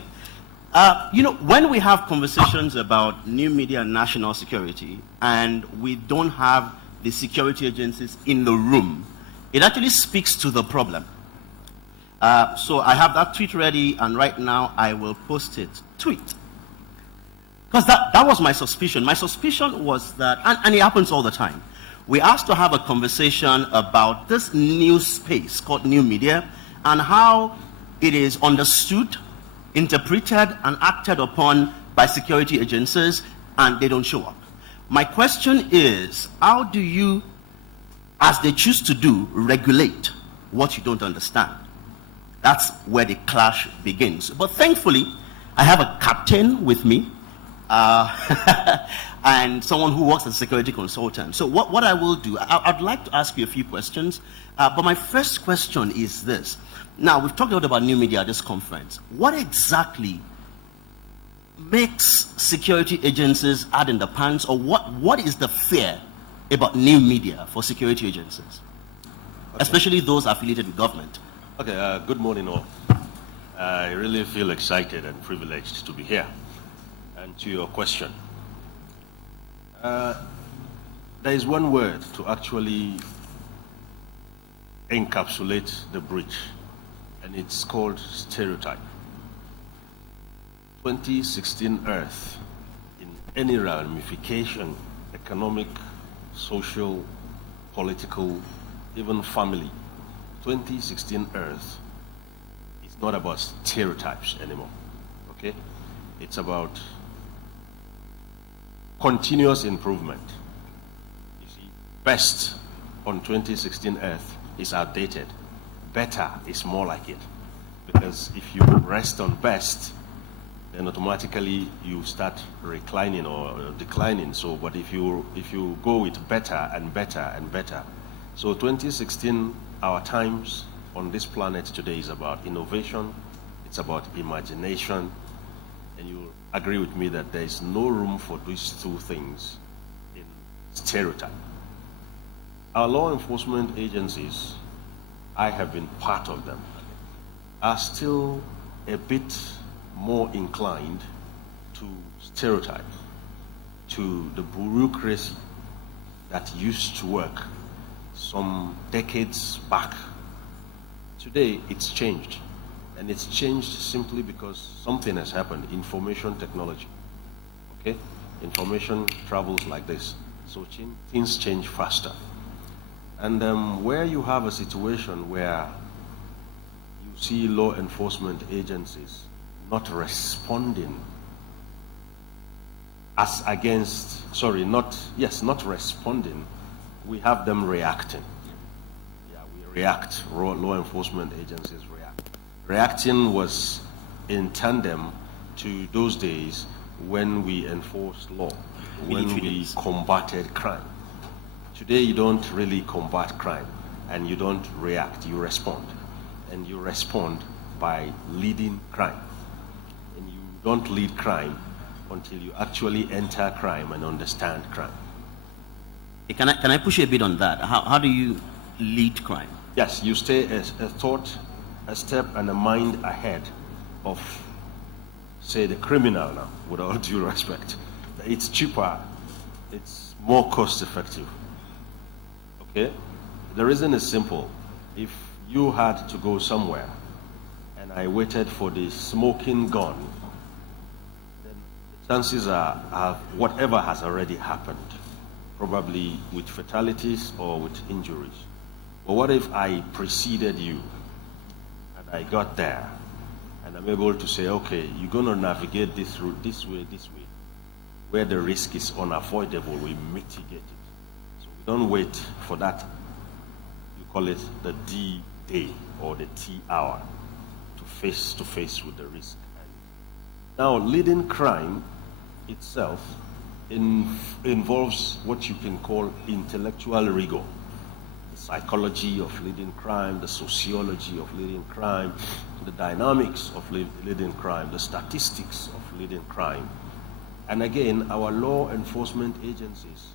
When we have conversations about new media and national security, and we don't have the security agencies in the room, it actually speaks to the problem. So I have that tweet ready, and right now I will post it. Tweet. Because that was my suspicion. My suspicion was that, and it happens all the time, we asked to have a conversation about this new space called new media and how it is understood, interpreted, and acted upon by security agencies, and they don't show up. My question is, how do you, as they choose to do, regulate what you don't understand? That's where the clash begins. But thankfully, I have a captain with me, and someone who works as a security consultant. So what I will do, I'd like to ask you a few questions, but my first question is this. Now, we've talked a lot about new media at this conference. What exactly makes security agencies add in the pants, or what is the fear about new media for security agencies, especially those affiliated with government? Okay, good morning all. I really feel excited and privileged to be here. And to your question, there is one word to actually encapsulate the breach, and it's called stereotype. 2016 Earth, in any ramification, economic, social, political, even family, 2016 Earth is not about stereotypes anymore, okay? It's about continuous improvement. You see, best on 2016 Earth is outdated. Better is more like it. Because if you rest on best, then automatically you start reclining or declining. So, but if you go with better and better and better, so 2016, our times on this planet today is about innovation, it's about imagination, and you agree with me that there is no room for these two things in stereotype. Our law enforcement agencies, I have been part of them, are still a bit more inclined to stereotype, to the bureaucracy that used to work some decades back. Today, it's changed. And it's changed simply because something has happened, information technology. Okay? Information travels like this. So things change faster. And where you have a situation where you see law enforcement agencies not responding not responding, we have them reacting. Yeah, we react. Law enforcement agencies react. Reacting was in tandem to those days when we enforced law, when we combated crime. Today you don't really combat crime and you don't react, you respond. And you respond by leading crime. And you don't lead crime until you actually enter crime and understand crime. Can I push you a bit on that? How do you lead crime? Yes, you stay a thought, a step, and a mind ahead of, say, the criminal now, with all due respect. It's cheaper, it's more cost effective. Okay? The reason is simple. If you had to go somewhere and I waited for the smoking gun, then the chances are whatever has already happened, probably with fatalities or with injuries. But what if I preceded you and I got there and I'm able to say, okay, you're going to navigate this route this way, where the risk is unavoidable, we mitigate it. So we don't wait for that, you call it the D-Day or the T-hour, to face with the risk. Now, leading crime itself involves what you can call intellectual rigor. The psychology of leading crime, the sociology of leading crime, the dynamics of leading crime, the statistics of leading crime. And again, our law enforcement agencies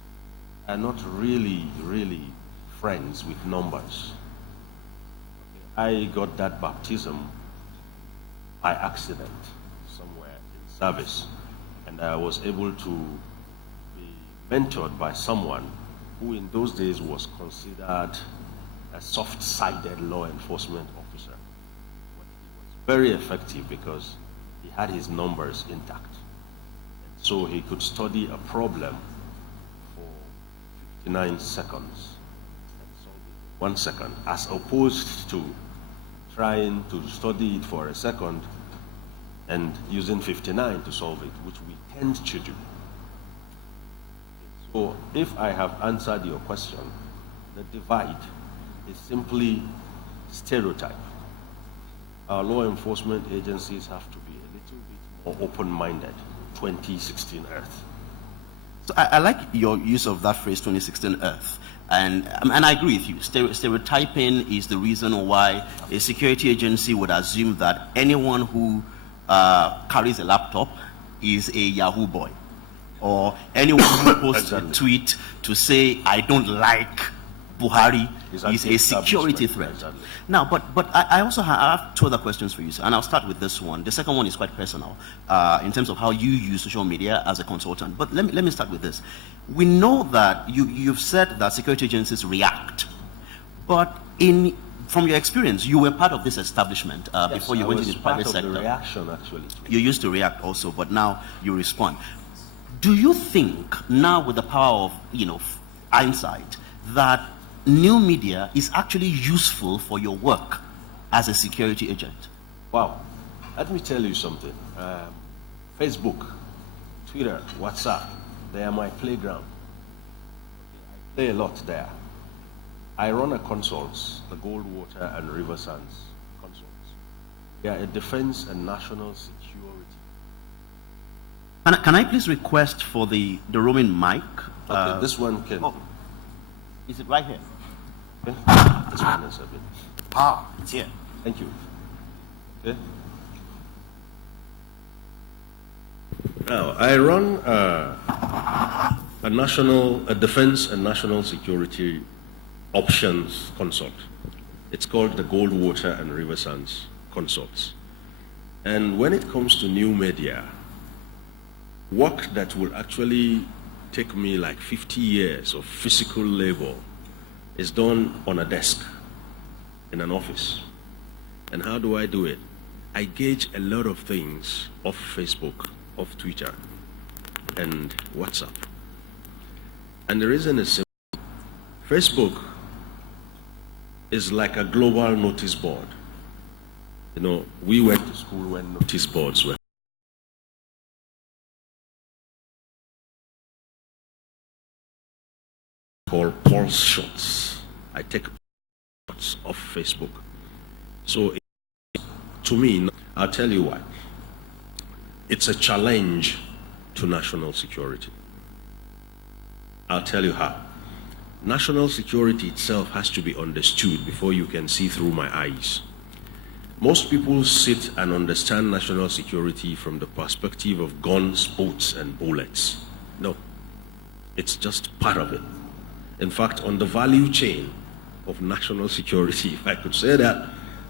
are not really friends with numbers. I got that baptism by accident somewhere in service, and I was able to be mentored by someone who in those days was considered a soft-sided law enforcement officer. But he was very effective because he had his numbers intact. And so he could study a problem for 59 seconds and solve it in 1 second, as opposed to trying to study it for a second and using 59 to solve it, which we tend to do. So if I have answered your question, the divide is simply stereotype. Our law enforcement agencies have to be a little bit more open-minded. 2016 Earth. So I like your use of that phrase, 2016 Earth. And I agree with you. Stereotyping is the reason why a security agency would assume that anyone who carries a laptop is a Yahoo boy, or anyone who posts a tweet to say, I don't like Buhari, is a security threat. Exactly. Now, but I also have two other questions for you, sir, and I'll start with this one. The second one is quite personal in terms of how you use social media as a consultant. But let me start with this. We know that you've said that security agencies react, but from your experience, you were part of this establishment before you went into the private sector. The reaction, actually. You used to react also, but now you respond. Do you think now, with the power of hindsight, that new media is actually useful for your work as a security agent? Wow. Let me tell you something. Facebook, Twitter, WhatsApp, they are my playground. I play a lot there. I run a consults, the Goldwater and River Sands consults. They are a defense and national security. Can I please request for the roaming mic? Okay, this one can. Oh, is it right here? Okay. This one is a bit. It's here. Thank you. Okay. Now, I run a defense and national security options consult. It's called the Goldwater and River Sands consults. And when it comes to new media, work that will actually take me like 50 years of physical labor is done on a desk in an office. And how do I do it? I gauge a lot of things off Facebook, off Twitter, and WhatsApp. And the reason is simple. Facebook is like a global notice board. You know, we went to school when notice boards were called pulse shots. I take shots off Facebook. So to me, I'll tell you why. It's a challenge to national security. I'll tell you how. National security itself has to be understood before you can see through my eyes. Most people sit and understand national security from the perspective of guns, boats, and bullets. No, it's just part of it. In fact, on the value chain of national security, if I could say that,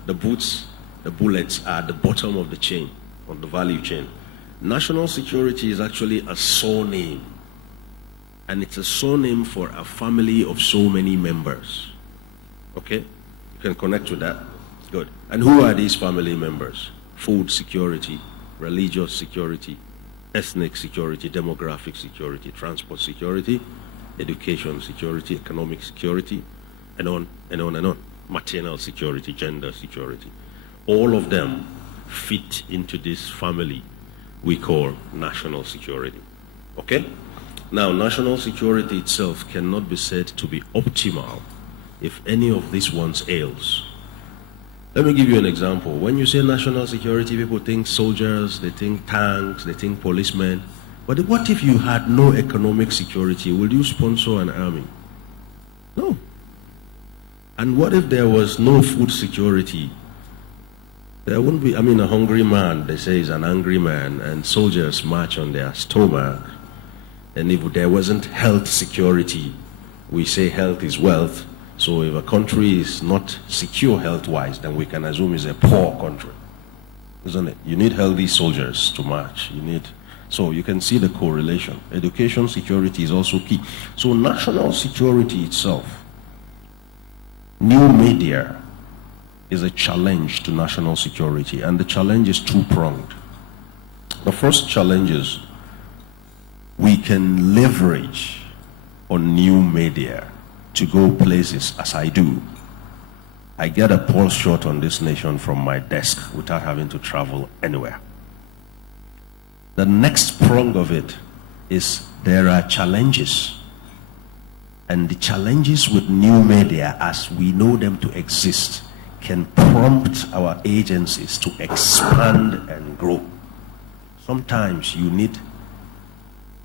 the boats, the bullets are at the bottom of the chain, on the value chain. National security is actually a surname. And it's a surname for a family of so many members. Okay? You can connect with that. Good. And who are these family members? Food security, religious security, ethnic security, demographic security, transport security, education security, economic security, and on and on and on. Maternal security, gender security. All of them fit into this family we call national security. Okay? Now, national security itself cannot be said to be optimal if any of these ones ails. Let me give you an example. When you say national security, people think soldiers, they think tanks, they think policemen. But what if you had no economic security? Will you sponsor an army? No. And what if there was no food security? There wouldn't be, a hungry man, they say, is an angry man, and soldiers march on their stomach. And if there wasn't health security, we say health is wealth, So if a country is not secure health-wise, then we can assume it's a poor country, isn't it? You need healthy soldiers to march. So you can see the correlation. Education security is also key. So national security itself, new media is a challenge to national security, and the challenge is two-pronged. The first challenge is we can leverage on new media to go places as I do. I get a pulse shot on this nation from my desk without having to travel anywhere. The next prong of it is there are challenges. And the challenges with new media, as we know them to exist, can prompt our agencies to expand and grow. Sometimes you need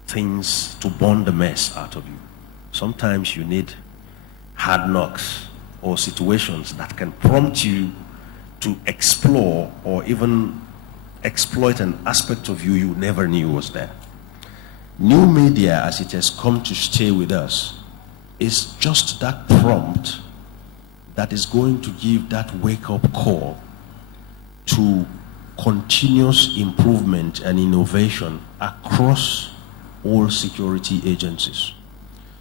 things to burn the mess out of you. Sometimes you need hard knocks or situations that can prompt you to explore or even exploit an aspect of you never knew was there. New media, as it has come to stay with us, is just that prompt that is going to give that wake-up call to continuous improvement and innovation across all security agencies.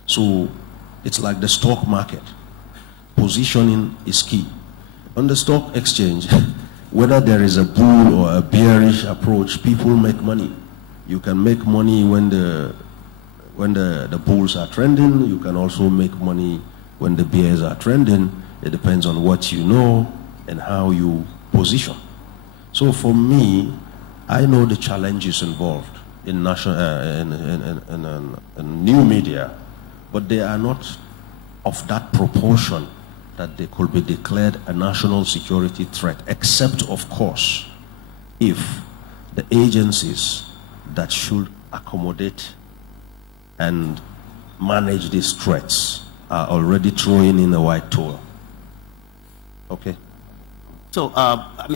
So it's like the stock market. Positioning is key. On the stock exchange, whether there is a bull or a bearish approach, people make money. You can make money when the bulls are trending. You can also make money when the bears are trending. It depends on what you know and how you position. So for me, I know the challenges involved in national in new media, but they are not of that proportion that they could be declared a national security threat, except, of course, if the agencies that should accommodate and manage these threats are already throwing in a white towel. Okay. So,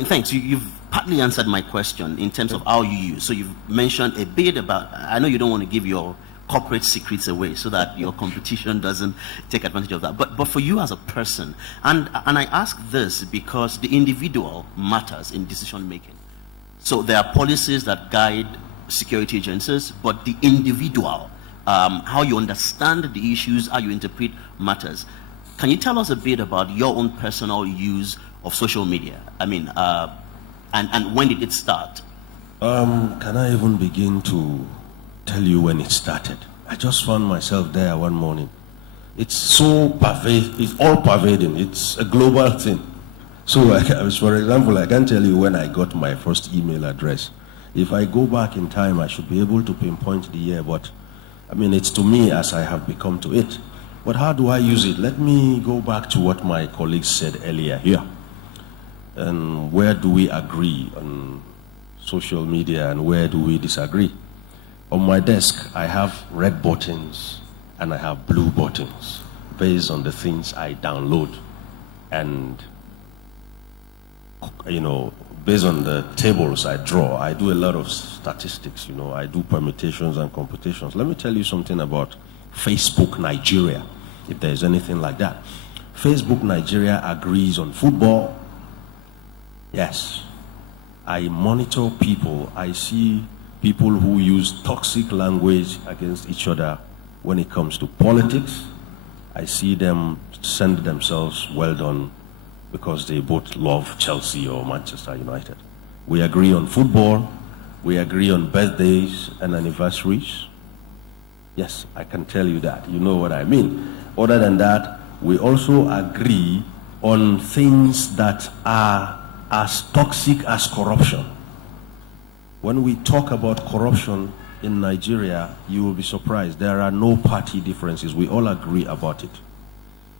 thanks. You've partly answered my question in terms of how you use. So you've mentioned a bit about, I know you don't want to give your corporate secrets away so that your competition doesn't take advantage of that. But for you as a person, and I ask this because the individual matters in decision making. So there are policies that guide security agencies, but the individual, how you understand the issues, how you interpret matters. Can you tell us a bit about your own personal use of social media? And when did it start? Can I even begin to tell you when it started? I just found myself there one morning. It's so pervasive, it's all pervading, it's a global thing. So for example, I can tell you when I got my first email address. If I go back in time, I should be able to pinpoint the year, but it's to me as I have become to it. But how do I use it? Let me go back to what my colleagues said earlier here. And where do we agree on social media and where do we disagree? On my desk, I have red buttons and I have blue buttons based on the things I download and, based on the tables I draw. I do a lot of statistics, I do permutations and computations. Let me tell you something about Facebook Nigeria, if there is anything like that. Facebook Nigeria agrees on football. Yes. I monitor people. I see people who use toxic language against each other when it comes to politics. I see them send themselves well done because they both love Chelsea or Manchester United. We agree on football. We agree on birthdays and anniversaries. Yes, I can tell you that. You know what I mean. Other than that, we also agree on things that are as toxic as corruption. When we talk about corruption in Nigeria, you will be surprised. There are no party differences. We all agree about it.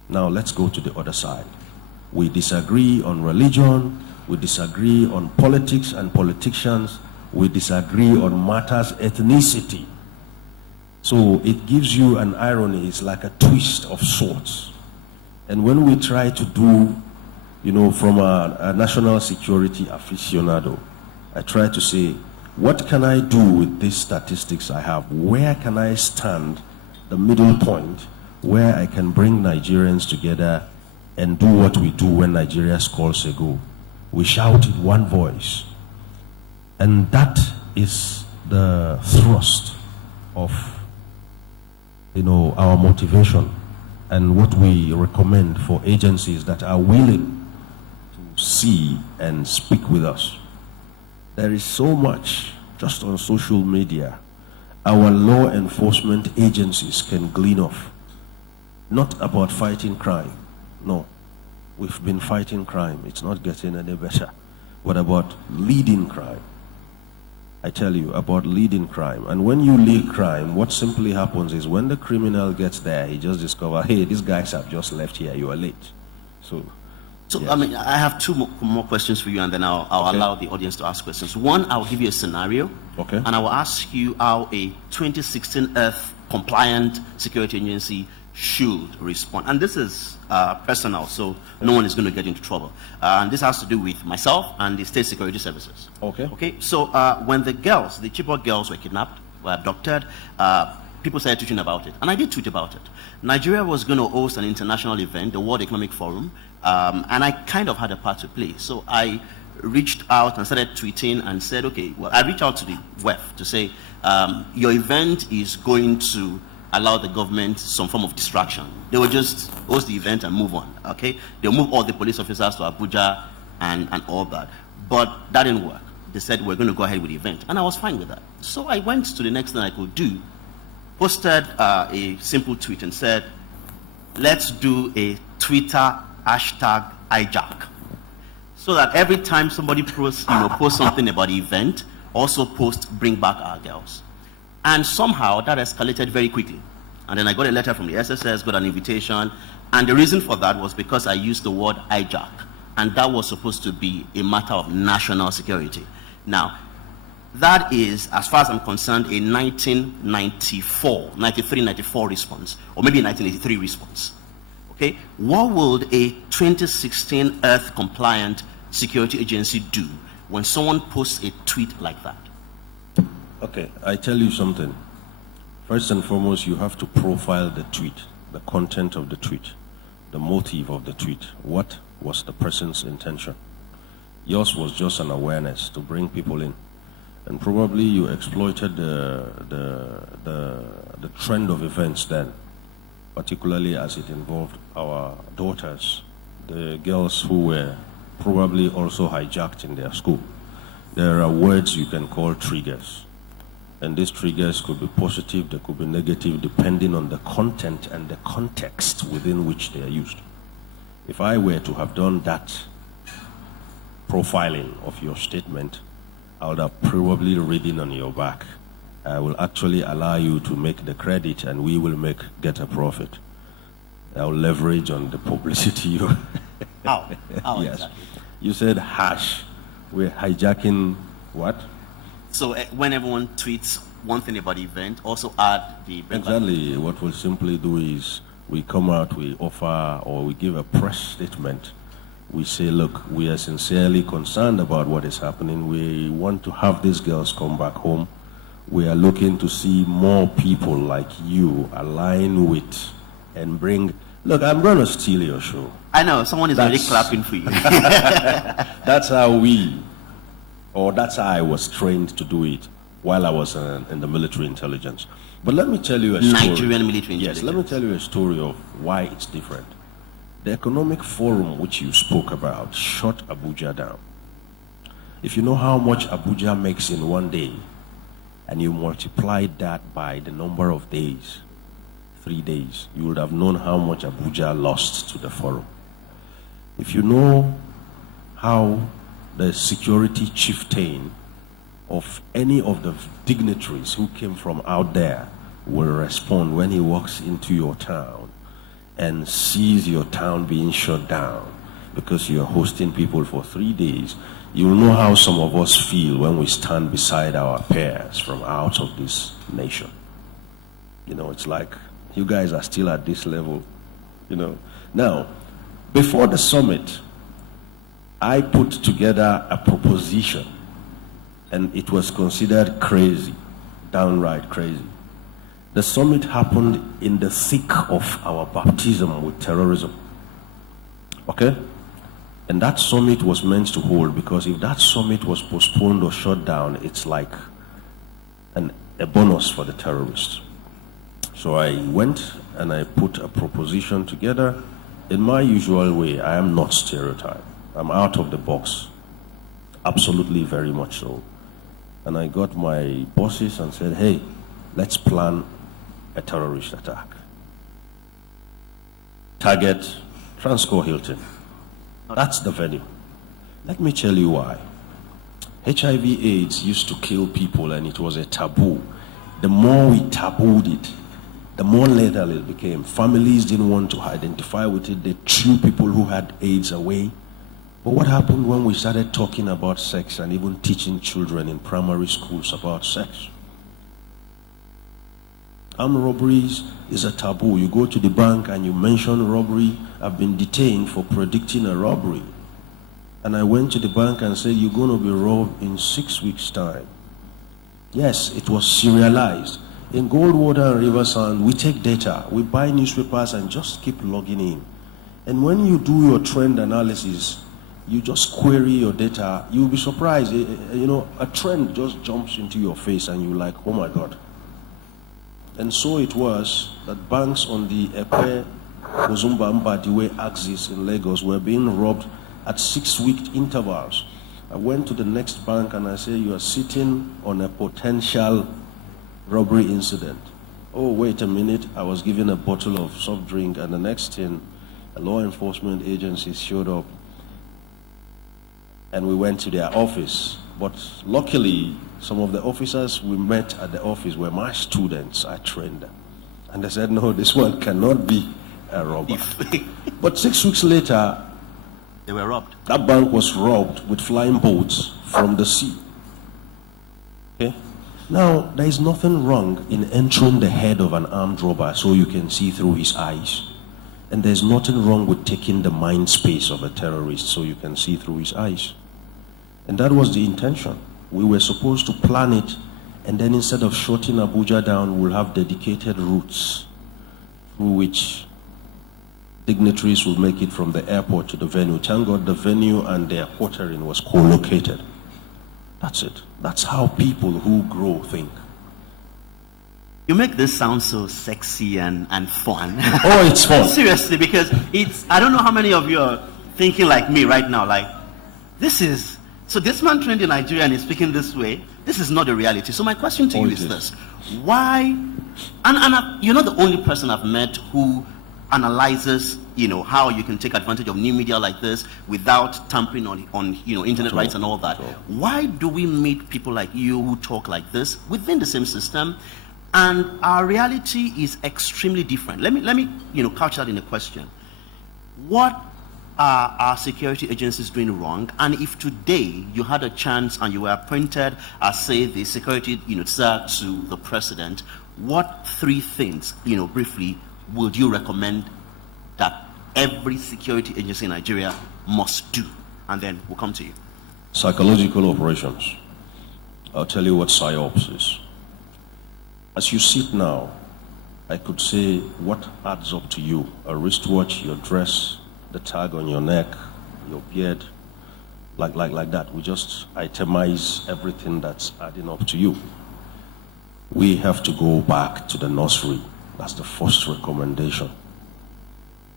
Now let's go to the other side. We disagree on religion. We disagree on politics and politicians. We disagree on matters ethnicity. So it gives you an irony. It's like a twist of sorts. And when we try to do, from a national security aficionado, I try to say, what can I do with these statistics I have? Where can I stand the middle point where I can bring Nigerians together and do what we do when Nigeria scores a goal. We shout in one voice. And that is the thrust of, our motivation and what we recommend for agencies that are willing to see and speak with us. There is so much just on social media our law enforcement agencies can glean off. Not about fighting crime. No. We've been fighting crime. It's not getting any better. But about leading crime. I tell you, about leading crime. And when you lead crime, what simply happens is when the criminal gets there, he just discovers, hey, these guys have just left here, you are late. So yes. I mean, I have two more questions for you, and then I'll allow the audience to ask questions. One, I'll give you a scenario, and I will ask you how a 2016 Earth compliant security agency should respond. And this is personal, so no one is going to get into trouble. And this has to do with myself and the state security services. Okay. So when the Chibok girls were kidnapped, were abducted, people started tweeting about it. And I did tweet about it. Nigeria was going to host an international event, the World Economic Forum, and I kind of had a part to play. So I reached out and started tweeting and said, okay, well, I reached out to the WEF to say, your event is going to allow the government some form of distraction. They will just host the event and move on, okay? They'll move all the police officers to Abuja and all that. But that didn't work. They said, we're going to go ahead with the event. And I was fine with that. So I went to the next thing I could do, posted a simple tweet and said, let's do a Twitter hashtag hijack. So that every time somebody posts something about the event, also post bring back our girls. And somehow that escalated very quickly. And then I got a letter from the SSS, got an invitation. And the reason for that was because I used the word hijack. And that was supposed to be a matter of national security. Now, that is, as far as I'm concerned, a 1993-94 response, or maybe a 1983 response. Okay? What would a 2016 Earth compliant security agency do when someone posts a tweet like that? Okay, I tell you something. First and foremost, you have to profile the tweet, the content of the tweet, the motive of the tweet. What was the person's intention? Yours was just an awareness to bring people in. And probably you exploited the trend of events then, particularly as it involved our daughters, the girls who were probably also hijacked in their school. There are words you can call triggers. And these triggers could be positive, they could be negative, depending on the content and the context within which they are used. If I were to have done that profiling of your statement, I would have probably written on your back. I will actually allow you to make the credit and we will get a profit. I will leverage on the publicity. How? Yes. Exactly? You said hash. We're hijacking what? So when everyone tweets one thing about the event, also add the... Exactly. What we'll simply do is we come out, we offer, or we give a press statement. We say, look, we are sincerely concerned about what is happening. We want to have these girls come back home. We are looking to see more people like you align with and bring... Look, I'm going to steal your show. I know, someone is already clapping for you. That's how that's how I was trained to do it while I was in the military intelligence. But let me tell you a story. Nigerian military intelligence. Yes, let me tell you a story of why it's different. The economic forum which you spoke about shut Abuja down. If you know how much Abuja makes in one day, and you multiply that by the number of days, 3 days, you would have known how much Abuja lost to the forum. If you know how the security chieftain of any of the dignitaries who came from out there will respond when he walks into your town and sees your town being shut down because you're hosting people for 3 days, you'll know how some of us feel when we stand beside our peers from out of this nation. It's like, you guys are still at this level, Now, before the summit, I put together a proposition, and it was considered crazy, downright crazy. The summit happened in the thick of our baptism with terrorism. Okay? And that summit was meant to hold, because if that summit was postponed or shut down, it's like a bonus for the terrorists. So I went and I put a proposition together. In my usual way, I am not stereotyped. I'm out of the box. Absolutely, very much so. And I got my bosses and said, hey, let's plan a terrorist attack. Target, Transcorp Hilton. That's the venue. Let me tell you why. HIV/AIDS used to kill people, and it was a taboo. The more we tabooed it, the more lethal it became. Families didn't want to identify with it. They threw people who had AIDS away. But what happened when we started talking about sex and even teaching children in primary schools about sex? Armed robberies is a taboo. You go to the bank and you mention robbery. I've been detained for predicting a robbery. And I went to the bank and said, you're going to be robbed in 6 weeks' time. Yes, it was serialized. In Goldwater and Riverside, we take data. We buy newspapers and just keep logging in. And when you do your trend analysis, you just query your data, you'll be surprised. You know, a trend just jumps into your face and you're like, oh my God. And so it was that banks on the Epe, Ozumba, Mbadiwe axis in Lagos were being robbed at 6-week intervals. I went to the next bank and I said, you are sitting on a potential robbery incident. Oh, wait a minute. I was given a bottle of soft drink, and the next thing, a law enforcement agency showed up and we went to their office. But luckily, some of the officers we met at the office were my students. I trained them. And they said, no, this one cannot be a robber. But 6 weeks later, they were robbed. That bank was robbed with flying boats from the sea. Okay? Now, there is nothing wrong in entering the head of an armed robber so you can see through his eyes. And there's nothing wrong with taking the mind space of a terrorist so you can see through his eyes. And that was the intention. We were supposed to plan it, and then instead of shutting Abuja down, we'll have dedicated routes through which dignitaries will make it from the airport to the venue. Thank God the venue and their quartering was co-located. That's it. That's how people who grow think. You make this sound so sexy and fun. Oh, it's fun. Seriously, because it's, I don't know how many of you are thinking like me right now, like, so this man trained in Nigeria and is speaking this way. This is not a reality. So my question to you is this. Why, and you're not the only person I've met who analyzes, how you can take advantage of new media like this without tampering on internet rights and all that. Why do we meet people like you who talk like this within the same system, and our reality is extremely different? Let me couch that in a question. What are our security agencies doing wrong? And if today you had a chance and you were appointed as, say, the security sir to the president, what 3 things, briefly, would you recommend that every security agency in Nigeria must do? And then we'll come to you. Psychological operations. I'll tell you what PSYOPs is. As you sit now, I could say what adds up to you: a wristwatch, your dress, the tag on your neck, your beard, like that. We just itemize everything that's adding up to you. We have to go back to the nursery. That's the first recommendation.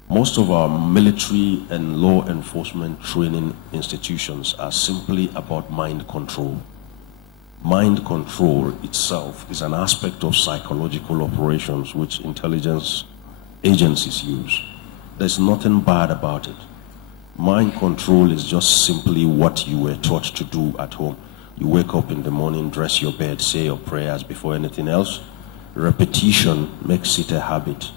Most of our military and law enforcement training institutions are simply about mind control. Mind control itself is an aspect of psychological operations which intelligence agencies use. There's nothing bad about it. Mind control is just simply what you were taught to do at home. You wake up in the morning, dress your bed, say your prayers before anything else. Repetition makes it a habit.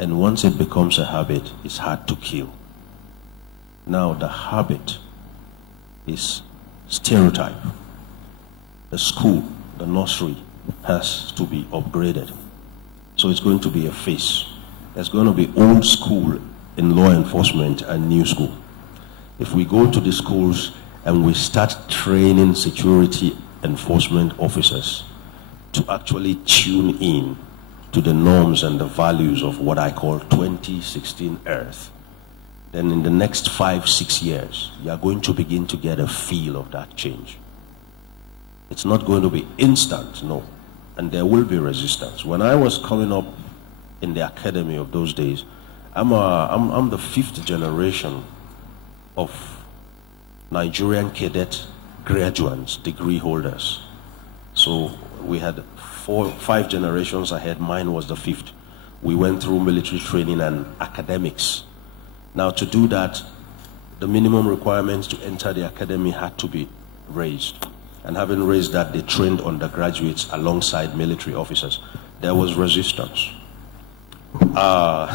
And once it becomes a habit, it's hard to kill. Now the habit is stereotype. The school, the nursery, has to be upgraded. So it's going to be a phase. There's going to be old school in law enforcement and new school. If we go to the schools and we start training security enforcement officers to actually tune in to the norms and the values of what I call 2016 Earth, then in the next 5-6 years, you are going to begin to get a feel of that change. It's not going to be instant, no. And there will be resistance. When I was coming up in the academy of those days, I'm the 5th generation of Nigerian cadet graduates, degree holders. So we had 5 generations ahead. Mine was the 5th. We went through military training and academics. Now, to do that, the minimum requirements to enter the academy had to be raised. And having raised that, they trained undergraduates alongside military officers. There was resistance. Our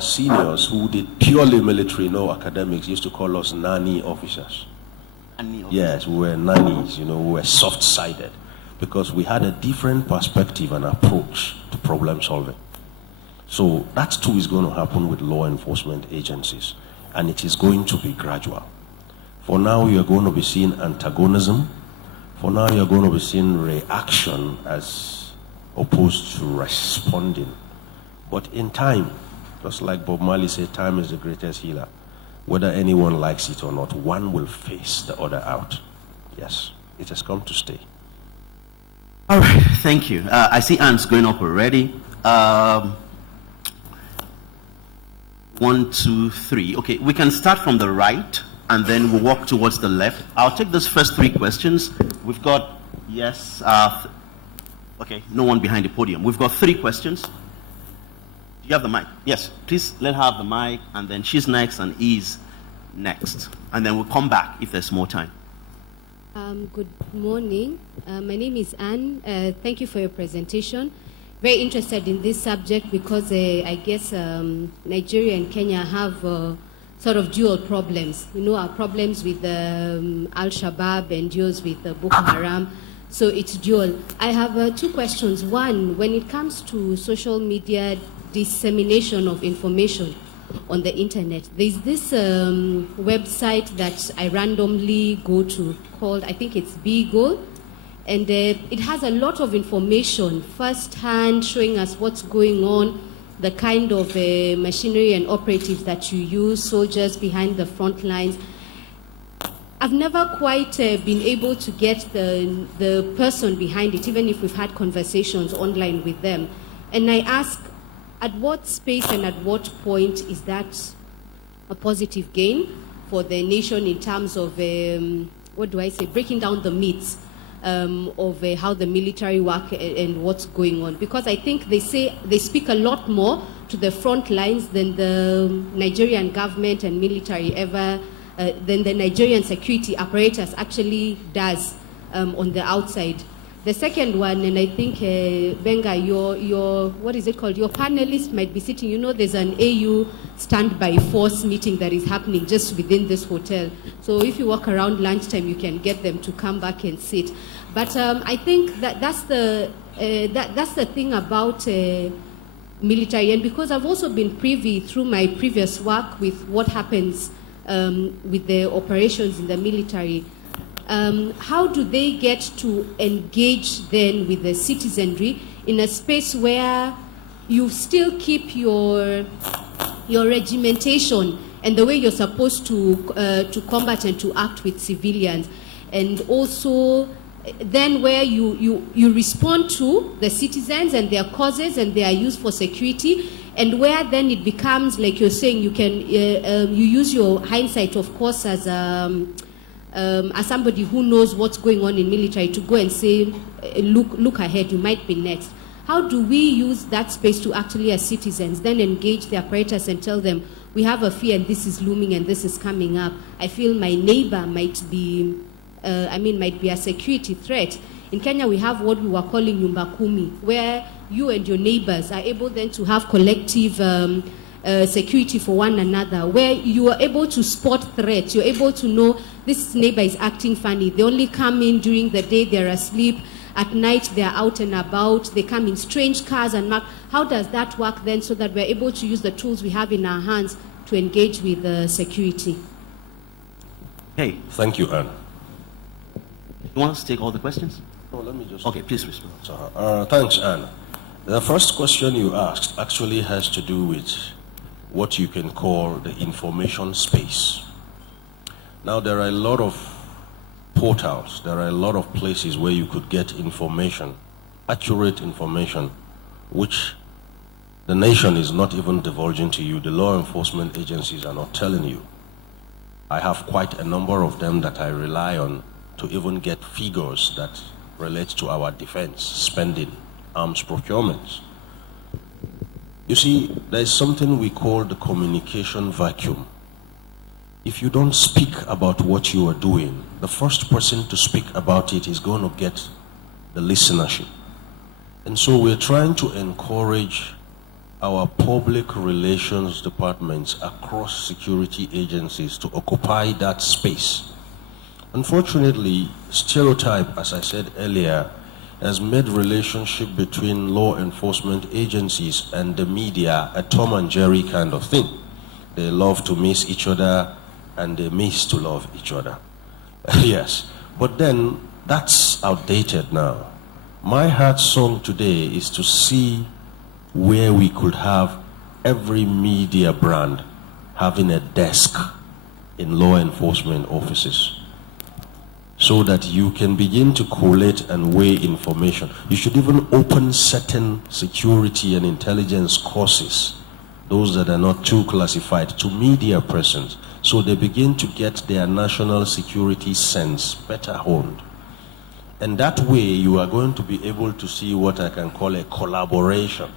seniors who did purely military, no academics, used to call us nanny officers. Yes, we were nannies, we were soft-sided because we had a different perspective and approach to problem solving. So that too is going to happen with law enforcement agencies, and it is going to be gradual. For now, you're going to be seeing antagonism. For now, you're going to be seeing reaction as opposed to responding. But in time, just like Bob Marley said, time is the greatest healer. Whether anyone likes it or not, one will face the other out. Yes, it has come to stay. All right, thank you. I see hands going up already. 1, 2, 3. Okay, we can start from the right, and then we'll walk towards the left. I'll take those first 3 questions. We've got, yes, okay, no one behind the podium. We've got 3 questions. Do you have the mic? Yes, please let her have the mic, and then she's next, and he's next. And then we'll come back if there's more time. Good morning. My name is Anne. Thank you for your presentation. Very interested in this subject because I guess Nigeria and Kenya have sort of dual problems. Our problems with Al-Shabaab and yours with Boko Haram. So it's dual. I have 2 questions. One, when it comes to social media dissemination of information on the internet, there's this website that I randomly go to called, I think it's Beagle, and it has a lot of information firsthand showing us what's going on, the kind of machinery and operatives that you use, soldiers behind the front lines. I've never quite been able to get the person behind it, even if we've had conversations online with them. And I ask, at what space and at what point is that a positive gain for the nation in terms of, breaking down the myths of how the military work and what's going on? Because I think they speak a lot more to the front lines than the Nigerian government and military ever, than the Nigerian security apparatus actually does on the outside. The second one, and I think, Benga, your what is it called? Your panelists might be sitting, there's an AU standby force meeting that is happening just within this hotel. So if you walk around lunchtime, you can get them to come back and sit. But I think that's the thing about military. And because I've also been privy through my previous work with what happens with the operations in the military, how do they get to engage then with the citizenry in a space where you still keep your regimentation and the way you're supposed to combat and to act with civilians, and also then where you respond to the citizens and their causes and their use for security, and where then it becomes, like you're saying, you can you use your hindsight, of course, as somebody who knows what's going on in military, to go and say, look ahead, you might be next. How do we use that space to actually, as citizens, then engage the apparatus and tell them, we have a fear and this is looming and this is coming up. I feel my neighbor might be a security threat. In Kenya, we have what we were calling nyumba kumi, where you and your neighbors are able then to have collective security for one another, where you are able to spot threats. You're able to know this neighbor is acting funny. They only come in during the day, they're asleep. At night, they're out and about. They come in strange cars and mark. How does that work then, so that we're able to use the tools we have in our hands to engage with security? Hey. Thank you, Anne. You want us to take all the questions? No, let me just... Okay, please respond. Thanks, Anne. The first question you asked actually has to do with what you can call the information space. Now, there are a lot of portals, there are a lot of places where you could get information, accurate information, which the nation is not even divulging to you, the law enforcement agencies are not telling you. I have quite a number of them that I rely on to even get figures that relate to our defense, spending, arms procurements. You see, there is something we call the communication vacuum. If you don't speak about what you are doing, the first person to speak about it is going to get the listenership. And so we're trying to encourage our public relations departments across security agencies to occupy that space. Unfortunately, stereotype, as I said earlier, has made relationship between law enforcement agencies and the media a Tom and Jerry kind of thing. They love to miss each other and they miss to love each other. Yes, but then that's outdated now. My heart song today is to see where we could have every media brand having a desk in law enforcement offices so that you can begin to collate and weigh information. You should even open certain security and intelligence courses, those that are not too classified, to media persons, so they begin to get their national security sense better honed. And that way you are going to be able to see what I can call a collaboration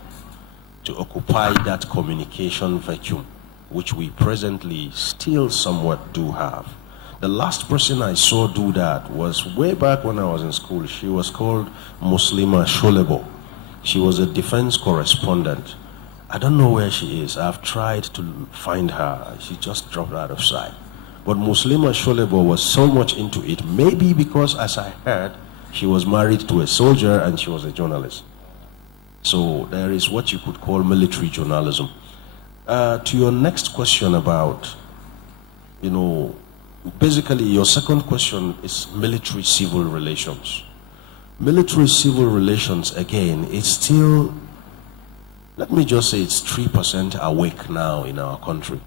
to occupy that communication vacuum, which we presently still somewhat do have. The last person I saw do that was way back when I was in school. She was called Muslima Sholebo. She was a defense correspondent. I don't know where she is. I've tried to find her. She just dropped out of sight. But Muslima Sholebo was so much into it, maybe because, as I heard, she was married to a soldier and she was a journalist. So there is what you could call military journalism. To your next question about, basically your second question is military-civil relations. Military-civil relations, again, is still, let me just say it's 3% awake now in our country.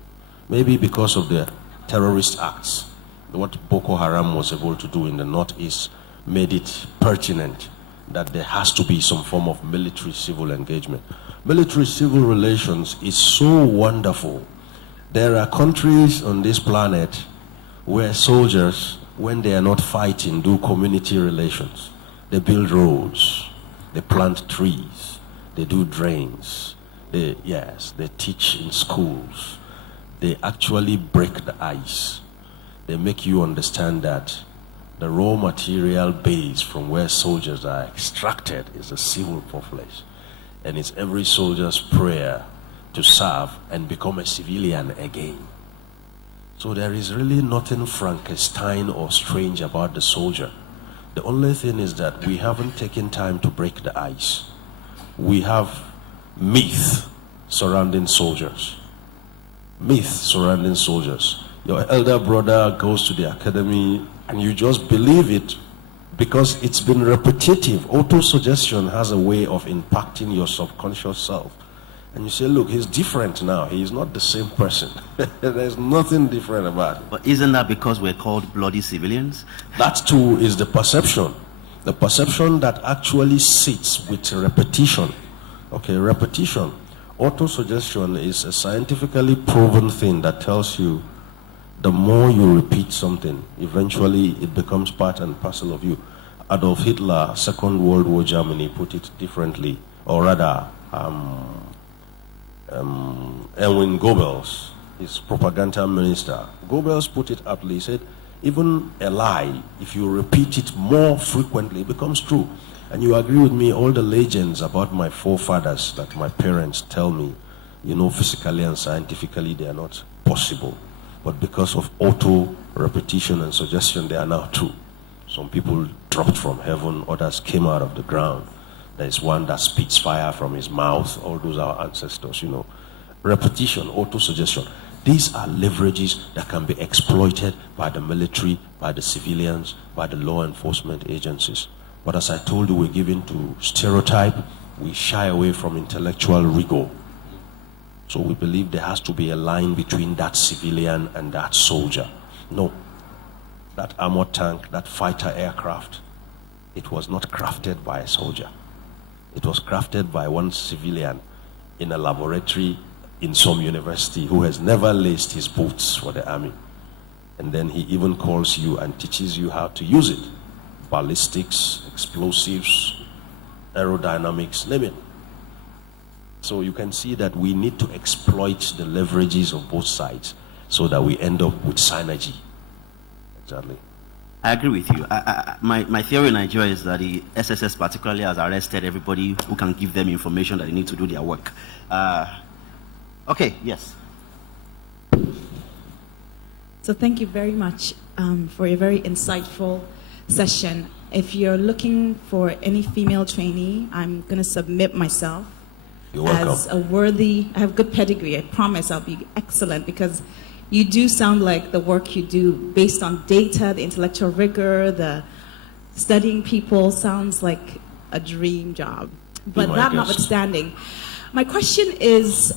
Maybe because of the terrorist acts. What Boko Haram was able to do in the Northeast made it pertinent that there has to be some form of military-civil engagement. Military-civil relations is so wonderful. There are countries on this planet where soldiers, when they are not fighting, do community relations. They build roads, they plant trees, they do drains, they teach in schools. They actually break the ice. They make you understand that the raw material base from where soldiers are extracted is the civil population. And it's every soldier's prayer to serve and become a civilian again. So there is really nothing Frankenstein or strange about the soldier. The only thing is that we haven't taken time to break the ice. We have myth surrounding soldiers. Myth surrounding soldiers. Your elder brother goes to the academy and you just believe it because it's been repetitive. Auto-suggestion has a way of impacting your subconscious self. And you say, look, he's different now. He's not the same person. There's nothing different about it. But isn't that because we're called bloody civilians? That too is the perception. The perception that actually sits with repetition. Okay, repetition. Auto-suggestion is a scientifically proven thing that tells you the more you repeat something, eventually it becomes part and parcel of you. Adolf Hitler, Second World War Germany, put it differently, or rather, Erwin Goebbels, his propaganda minister, Goebbels put it aptly. He said, even a lie, if you repeat it more frequently, it becomes true. And you agree with me, all the legends about my forefathers that my parents tell me, physically and scientifically, they are not possible. But because of auto repetition and suggestion, they are now true. Some people dropped from heaven, others came out of the ground. There is one that spits fire from his mouth. All those are our ancestors, Repetition, auto-suggestion. These are leverages that can be exploited by the military, by the civilians, by the law enforcement agencies. But as I told you, we're given to stereotype, we shy away from intellectual rigor. So we believe there has to be a line between that civilian and that soldier. No, that armored tank, that fighter aircraft, it was not crafted by a soldier. It was crafted by one civilian in a laboratory in some university who has never laced his boots for the army. And then he even calls you and teaches you how to use it. Ballistics, explosives, aerodynamics, name it. So you can see that we need to exploit the leverages of both sides so that we end up with synergy. Exactly. I agree with you. My theory in Nigeria is that the SSS particularly has arrested everybody who can give them information that they need to do their work. Okay, yes. So thank you very much for a very insightful session. If you're looking for any female trainee, I'm going to submit myself. You're welcome. As a worthy, I have good pedigree. I promise I'll be excellent because you do sound like the work you do based on data, the intellectual rigor, the studying people sounds like a dream job. But that notwithstanding, my question is,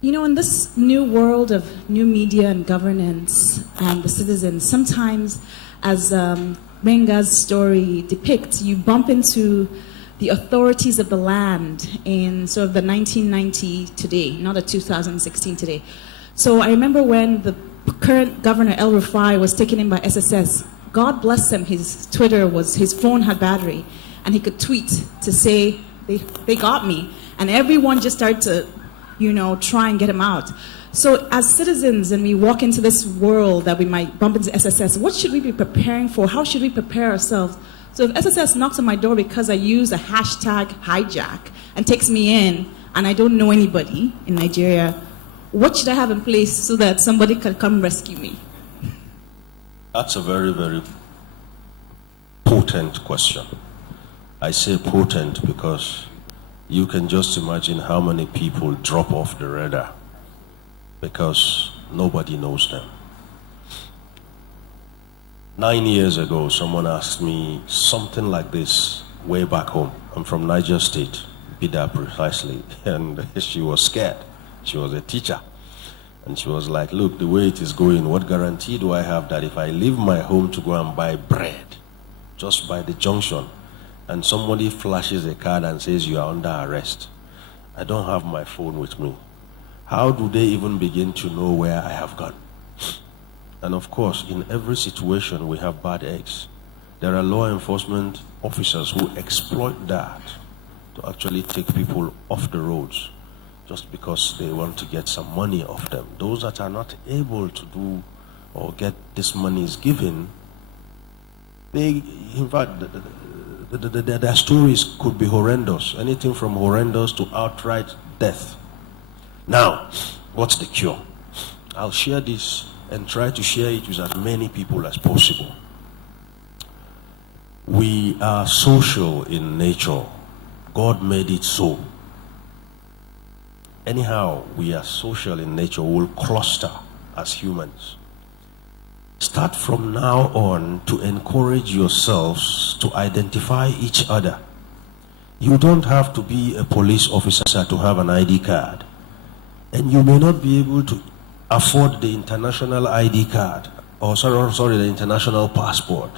you know, in this new world of new media and governance and the citizens, sometimes as Renga's story depicts, you bump into the authorities of the land in sort of the 1990 today, not the 2016 today. So I remember when the current governor, El Rufai, was taken in by SSS. God bless him, his Twitter was, his phone had battery, and he could tweet to say, they got me. And everyone just started to, you know, try and get him out. So as citizens, and we walk into this world that we might bump into SSS, what should we be preparing for? How should we prepare ourselves? So if SSS knocks on my door because I use a hashtag hijack and takes me in and I don't know anybody in Nigeria, what should I have in place so that somebody can come rescue me? That's a very, very potent question. I say potent because you can just imagine how many people drop off the radar because nobody knows them. 9 years ago, someone asked me something like this way back home. I'm from Niger State, Bida precisely, and she was scared. She was a teacher. And she was like, look, the way it is going, what guarantee do I have that if I leave my home to go and buy bread, just by the junction, and somebody flashes a card and says you are under arrest, I don't have my phone with me. How do they even begin to know where I have gone? And of course, in every situation, we have bad eggs. There are law enforcement officers who exploit that to actually take people off the roads just because they want to get some money off them. Those that are not able to do or get this money is given, they, in fact, their stories could be horrendous. Anything from horrendous to outright death. Now, what's the cure? I'll share this and try to share it with as many people as possible. We are social in nature. God made it so. Anyhow, we are social in nature. We'll cluster as humans. Start from now on to encourage yourselves to identify each other. You don't have to be a police officer to have an ID card. And you may not be able to afford the international ID card, or the international passport.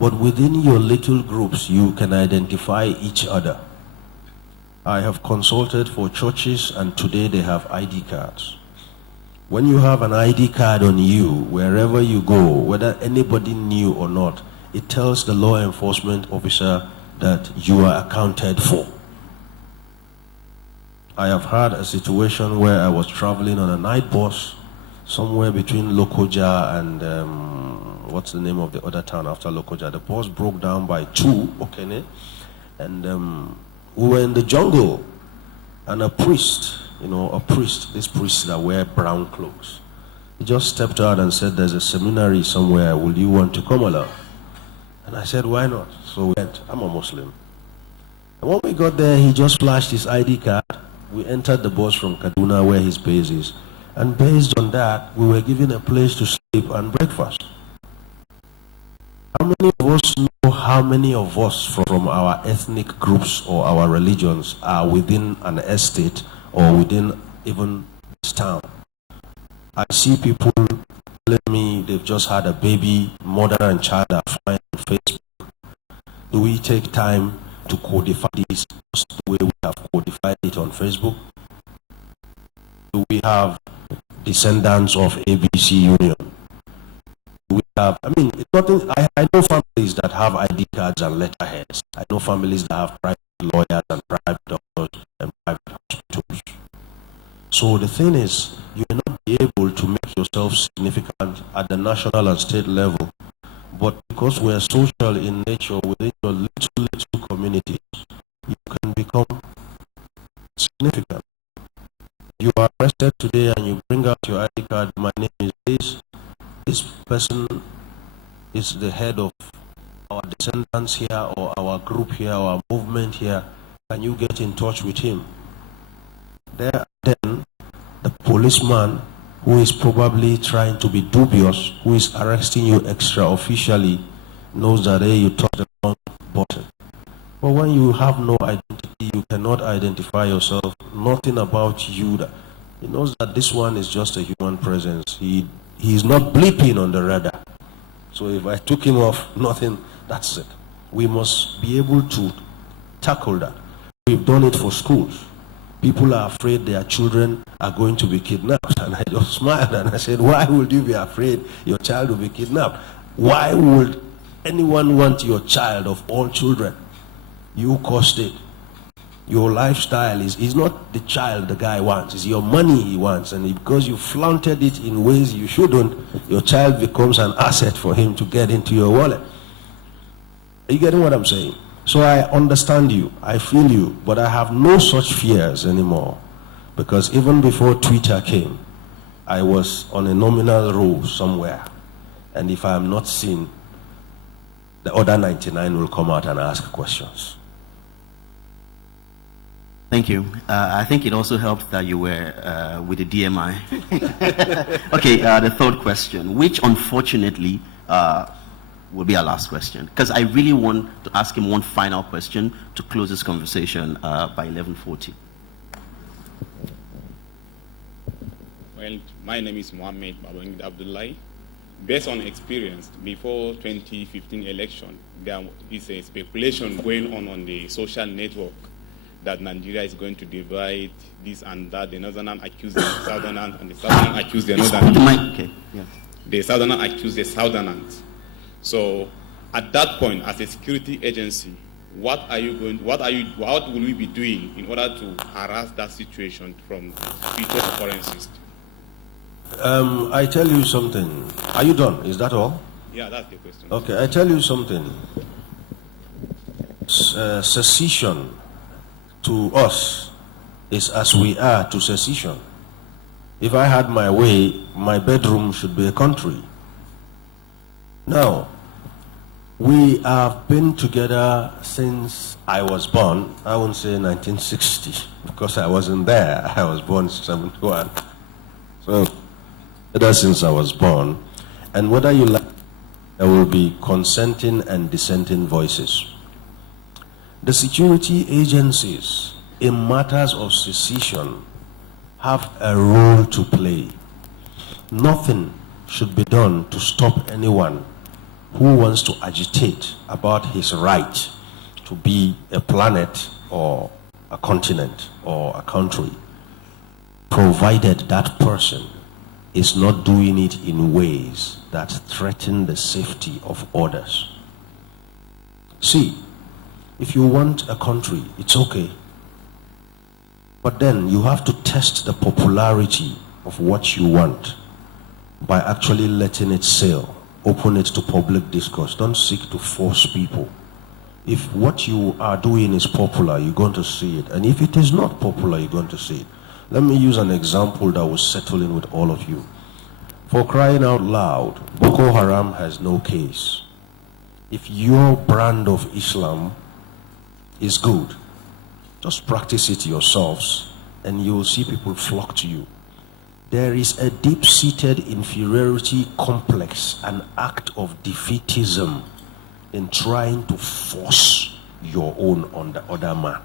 But within your little groups, you can identify each other. I have consulted for churches, and today they have ID cards. When you have an ID card on you, wherever you go, whether anybody knew or not, it tells the law enforcement officer that you are accounted for. I have had a situation where I was traveling on a night bus somewhere between Lokoja and what's the name of the other town after Lokoja. The bus broke down by 2, okay, and we were in the jungle, and a priest, these priests that wear brown clothes, he just stepped out and said, there's a seminary somewhere, will you want to come along? And I said, why not? So we went. I'm a Muslim. And when we got there, he just flashed his ID card. We entered the bus from Kaduna where his base is. And based on that, we were given a place to sleep and breakfast. How many of us know how many of us from our ethnic groups or our religions are within an estate or within even this town? I see people telling me they've just had a baby, mother and child are flying on Facebook. Do we take time to codify this just the way we have codified it on Facebook? Do we have descendants of ABC Union? Do we have, I mean, it's nothing, I know families that have ID cards and letterheads. I know families that have private lawyers and private doctors and private hospitals. So the thing is, you may not be able to make yourself significant at the national and state level, but because we are social in nature within your little communities, you can become significant. You are arrested today and you bring out your ID card, my name is this. This person is the head of our descendants here or our group here or our movement here. Can you get in touch with him? There, then, the policeman who is probably trying to be dubious, who is arresting you extra-officially, knows that, hey, you touched the wrong button. But when you have no identity, you cannot identify yourself, nothing about you. He knows that this one is just a human presence. He is not bleeping on the radar. So if I took him off, nothing, that's it. We must be able to tackle that. We've done it for schools. People are afraid their children are going to be kidnapped. And I just smiled and I said, why would you be afraid your child will be kidnapped? Why would anyone want your child of all children? You caused it. Your lifestyle is not the child the guy wants, it's your money he wants. And because you flaunted it in ways you shouldn't, your child becomes an asset for him to get into your wallet. Are you getting what I'm saying? So I understand you, I feel you, but I have no such fears anymore. Because even before Twitter came, I was on a nominal role somewhere. And if I am not seen, the other 99 will come out and ask questions. Thank you. I think it also helped that you were with the DMI. Okay, the third question, which unfortunately will be our last question, because I really want to ask him one final question to close this conversation by 11:40. Well, my name is Mohammed Babangida Abdullahi. Based on experience, before 2015 election, there is a speculation going on the social network that Nigeria is going to divide this and that. The northern accuse the southerners, and the southern accuse the northerners. Okay. Yeah. The southerners accuse the southerners. So, at that point, as a security agency, what will we be doing in order to harass that situation from future occurrences? I tell you something. Are you done? Is that all? Yeah, that's the question. Okay, I tell you something. Secession to us is as we are to secession. If I had my way, my bedroom should be a country. Now, we have been together since I was born. I won't say 1960 because I wasn't there. I was born in 71. So, ever since I was born, and whether you like, there will be consenting and dissenting voices. The security agencies in matters of secession have a role to play. Nothing should be done to stop anyone who wants to agitate about his right to be a planet or a continent or a country, provided that person is not doing it in ways that threaten the safety of others. See, if you want a country, it's okay. But then you have to test the popularity of what you want by actually letting it sail. Open it to public discourse. Don't seek to force people. If what you are doing is popular, you're going to see it. And if it is not popular, you're going to see it. Let me use an example that will settle in with all of you. For crying out loud, Boko Haram has no case. If your brand of Islam is good, just practice it yourselves and you will see people flock to you. There is a deep-seated inferiority complex, an act of defeatism in trying to force your own on the other man.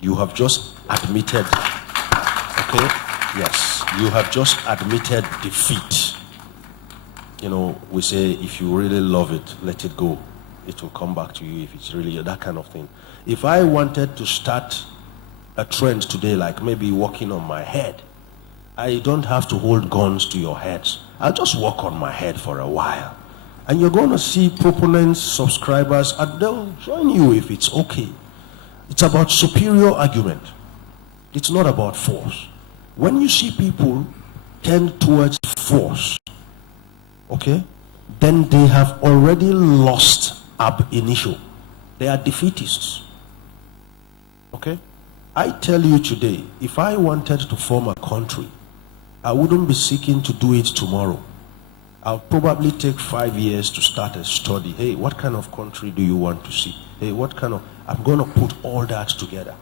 You have just admitted, okay? Yes, you have just admitted defeat. You know, we say if you really love it, let it go. It will come back to you if it's really that kind of thing. If I wanted to start a trend today, like maybe walking on my head, I don't have to hold guns to your heads. I'll just walk on my head for a while. And you're going to see proponents, subscribers, and they'll join you if it's okay. It's about superior argument. It's not about force. When you see people tend towards force, okay, then they have already lost ab initio. They are defeatists. Okay? I tell you today, if I wanted to form a country, I wouldn't be seeking to do it tomorrow. I'll probably take 5 years to start a study. Hey, what kind of country do you want to see? Hey, what kind of... I'm going to put all that together.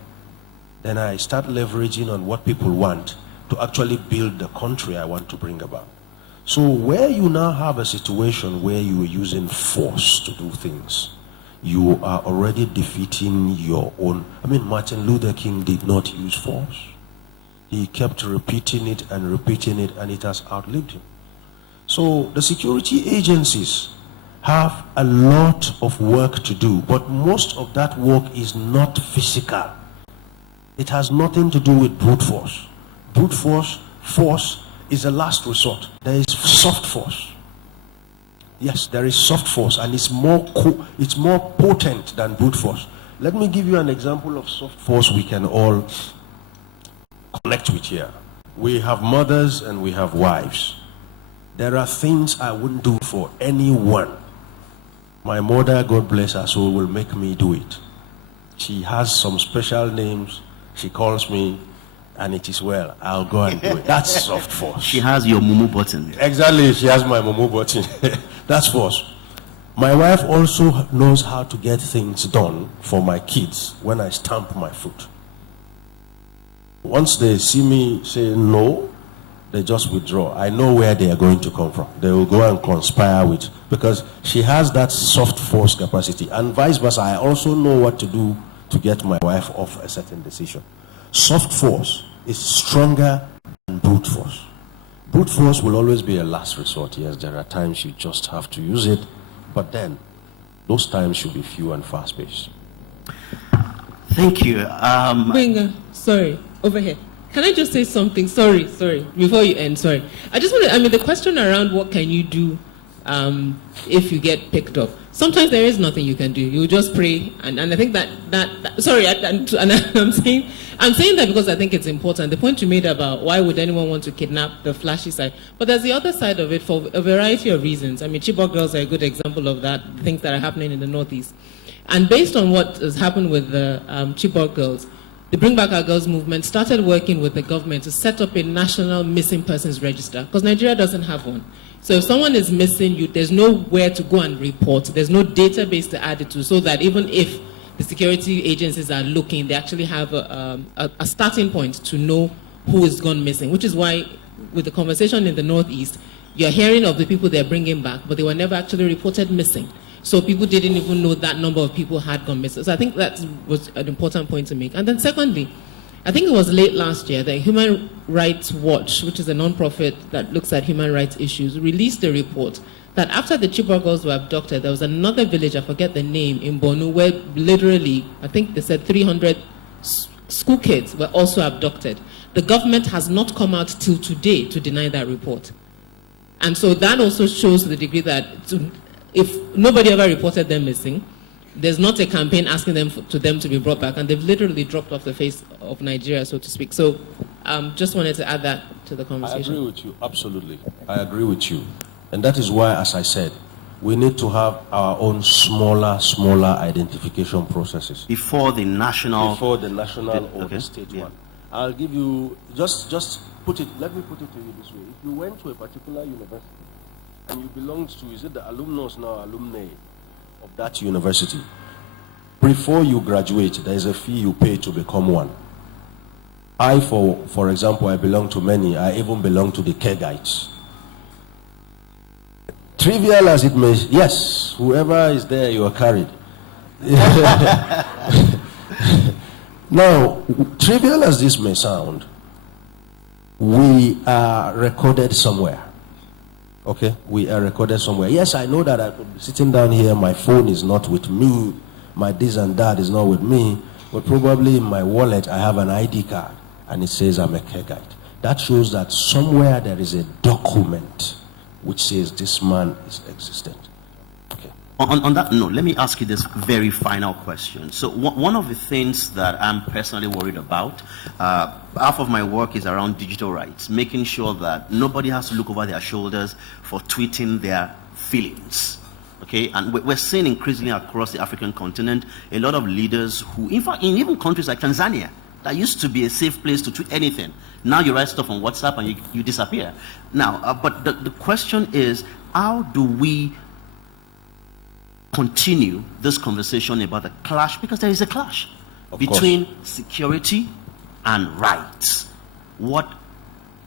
Then I start leveraging on what people want to actually build the country I want to bring about. So where you now have a situation where you are using force to do things, you are already defeating your own... I mean, Martin Luther King did not use force. He kept repeating it, and it has outlived him. So the security agencies have a lot of work to do, but most of that work is not physical. It has nothing to do with brute force. Brute force is a last resort. There is soft force. Yes, there is soft force, and it's more potent than brute force. Let me give you an example of soft force we can all connect with here. We have mothers and we have wives. There are things I wouldn't do for anyone. My mother, God bless her soul, will make me do it. She has some special names. She calls me, and it is well. I'll go and do it. That's soft force. She has your mumu button. Exactly, she has my mumu button. That's force. My wife also knows how to get things done for my kids when I stamp my foot. Once they see me say no, they just withdraw. I know where they are going to come from. They will go and conspire with, because she has that soft force capacity, and vice versa. I also know what to do to get my wife off a certain decision. Soft force is stronger than brute force. Brute force will always be a last resort. Yes, there are times you just have to use it, but then those times should be few and fast-paced. Thank you. Benga, sorry, over here. Can I just say something? Sorry, before you end, sorry. I just want to, the question around what can you do if you get picked up. Sometimes there is nothing you can do. You just pray, and I think that sorry, and I'm saying that because I think it's important. The point you made about why would anyone want to kidnap, the flashy side, but there's the other side of it for a variety of reasons. Chibok girls are a good example of that, things that are happening in the Northeast. And based on what has happened with the Chibok girls, the Bring Back Our Girls movement started working with the government to set up a national missing persons register, because Nigeria doesn't have one. So if someone is missing, there's nowhere to go and report. There's no database to add it to, so that even if the security agencies are looking, they actually have a starting point to know who has gone missing, which is why with the conversation in the Northeast, you're hearing of the people they're bringing back, but they were never actually reported missing. So people didn't even know that number of people had gone missing. So I think that was an important point to make. And then secondly, I think it was late last year that Human Rights Watch, which is a non-profit that looks at human rights issues, released a report that after the Chibok girls were abducted, there was another village, I forget the name, in Borno, where literally, I think they said 300 school kids were also abducted. The government has not come out till today to deny that report. And so that also shows to the degree that if nobody ever reported them missing, there's not a campaign asking them to be brought back, and they've literally dropped off the face of Nigeria, so to speak. So just wanted to add that to the conversation. I agree with you, absolutely. I agree with you. And that is why, as I said, we need to have our own smaller identification processes. Before the national or the state one. I'll give you, just put it, let me put it to you this way. If you went to a particular university and you belonged to, is it the alumnus now, alumni of that university, before you graduate, there is a fee you pay to become one. I, for example, I belong to many. I even belong to the care guides. trivial as it may, yes, whoever is there, you are carried. Now, trivial as this may sound, we are recorded somewhere. Okay, we are recorded somewhere. Yes, I know that I could be sitting down here, my phone is not with me, my this and that is not with me, but probably in my wallet I have an ID card and it says I'm a care guide. That shows that somewhere there is a document which says this man is existent. Okay. On that note, let me ask you this very final question. So one of the things that I'm personally worried about, half of my work is around digital rights, making sure that nobody has to look over their shoulders for tweeting their feelings. Okay, and we're seeing increasingly across the African continent a lot of leaders who, in fact, in even countries like Tanzania, that used to be a safe place to tweet anything. Now you write stuff on WhatsApp and you disappear. Now, but the question is, how do we continue this conversation about the clash? Because there is a clash between security and rights. What,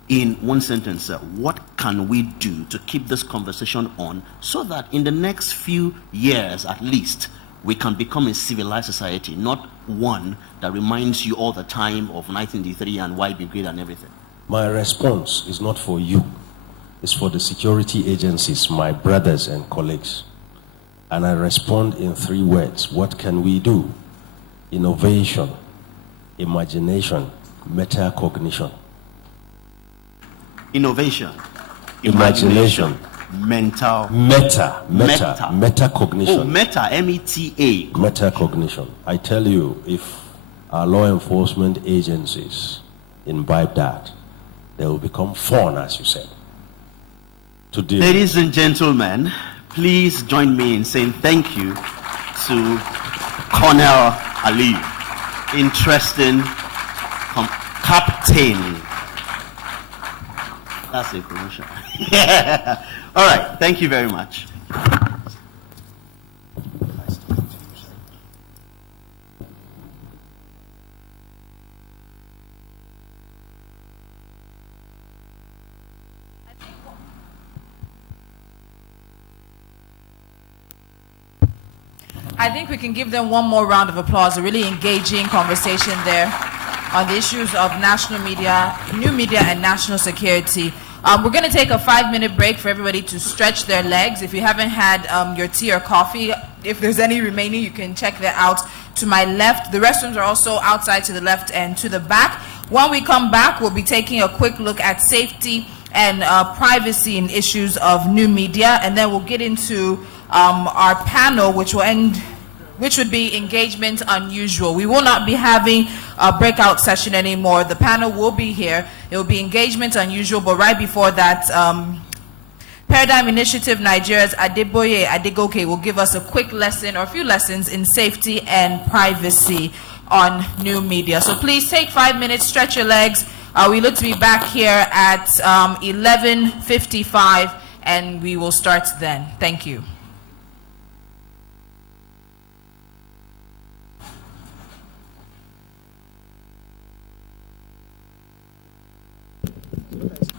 in one sentence, what can we do to keep this conversation on so that in the next few years at least we can become a civilized society, not one that reminds you all the time of 1983 and why brigade and everything? My response is not for you. It's for the security agencies, my brothers and colleagues. And I respond in 3 words. What can we do? Innovation, imagination, metacognition. Innovation, imagination, metacognition. Oh, meta, M-E-T-A. Metacognition. I tell you, if our law enforcement agencies imbibe that, they will become fun, as you said. To deal. Ladies and gentlemen, please join me in saying thank you to Colonel Ali. Interesting captain. That's a promotion. All right, thank you very much. I think we can give them one more round of applause. A really engaging conversation there on the issues of national media, new media, and national security. We're going to take a 5-minute break for everybody to stretch their legs. If you haven't had your tea or coffee, if there's any remaining, you can check that out to my left. The restrooms are also outside to the left and to the back. When we come back, we'll be taking a quick look at safety and privacy in issues of new media, and then we'll get into our panel, which would be engagement unusual. We will not be having a breakout session anymore. The panel will be here. It will be engagement unusual, but right before that, Paradigm Initiative Nigeria's Adeboye Adegoke will give us a quick lesson or a few lessons in safety and privacy on new media. So please take 5 minutes, stretch your legs. We look to be back here at 11:55, and we will start then. Thank you. Thank you.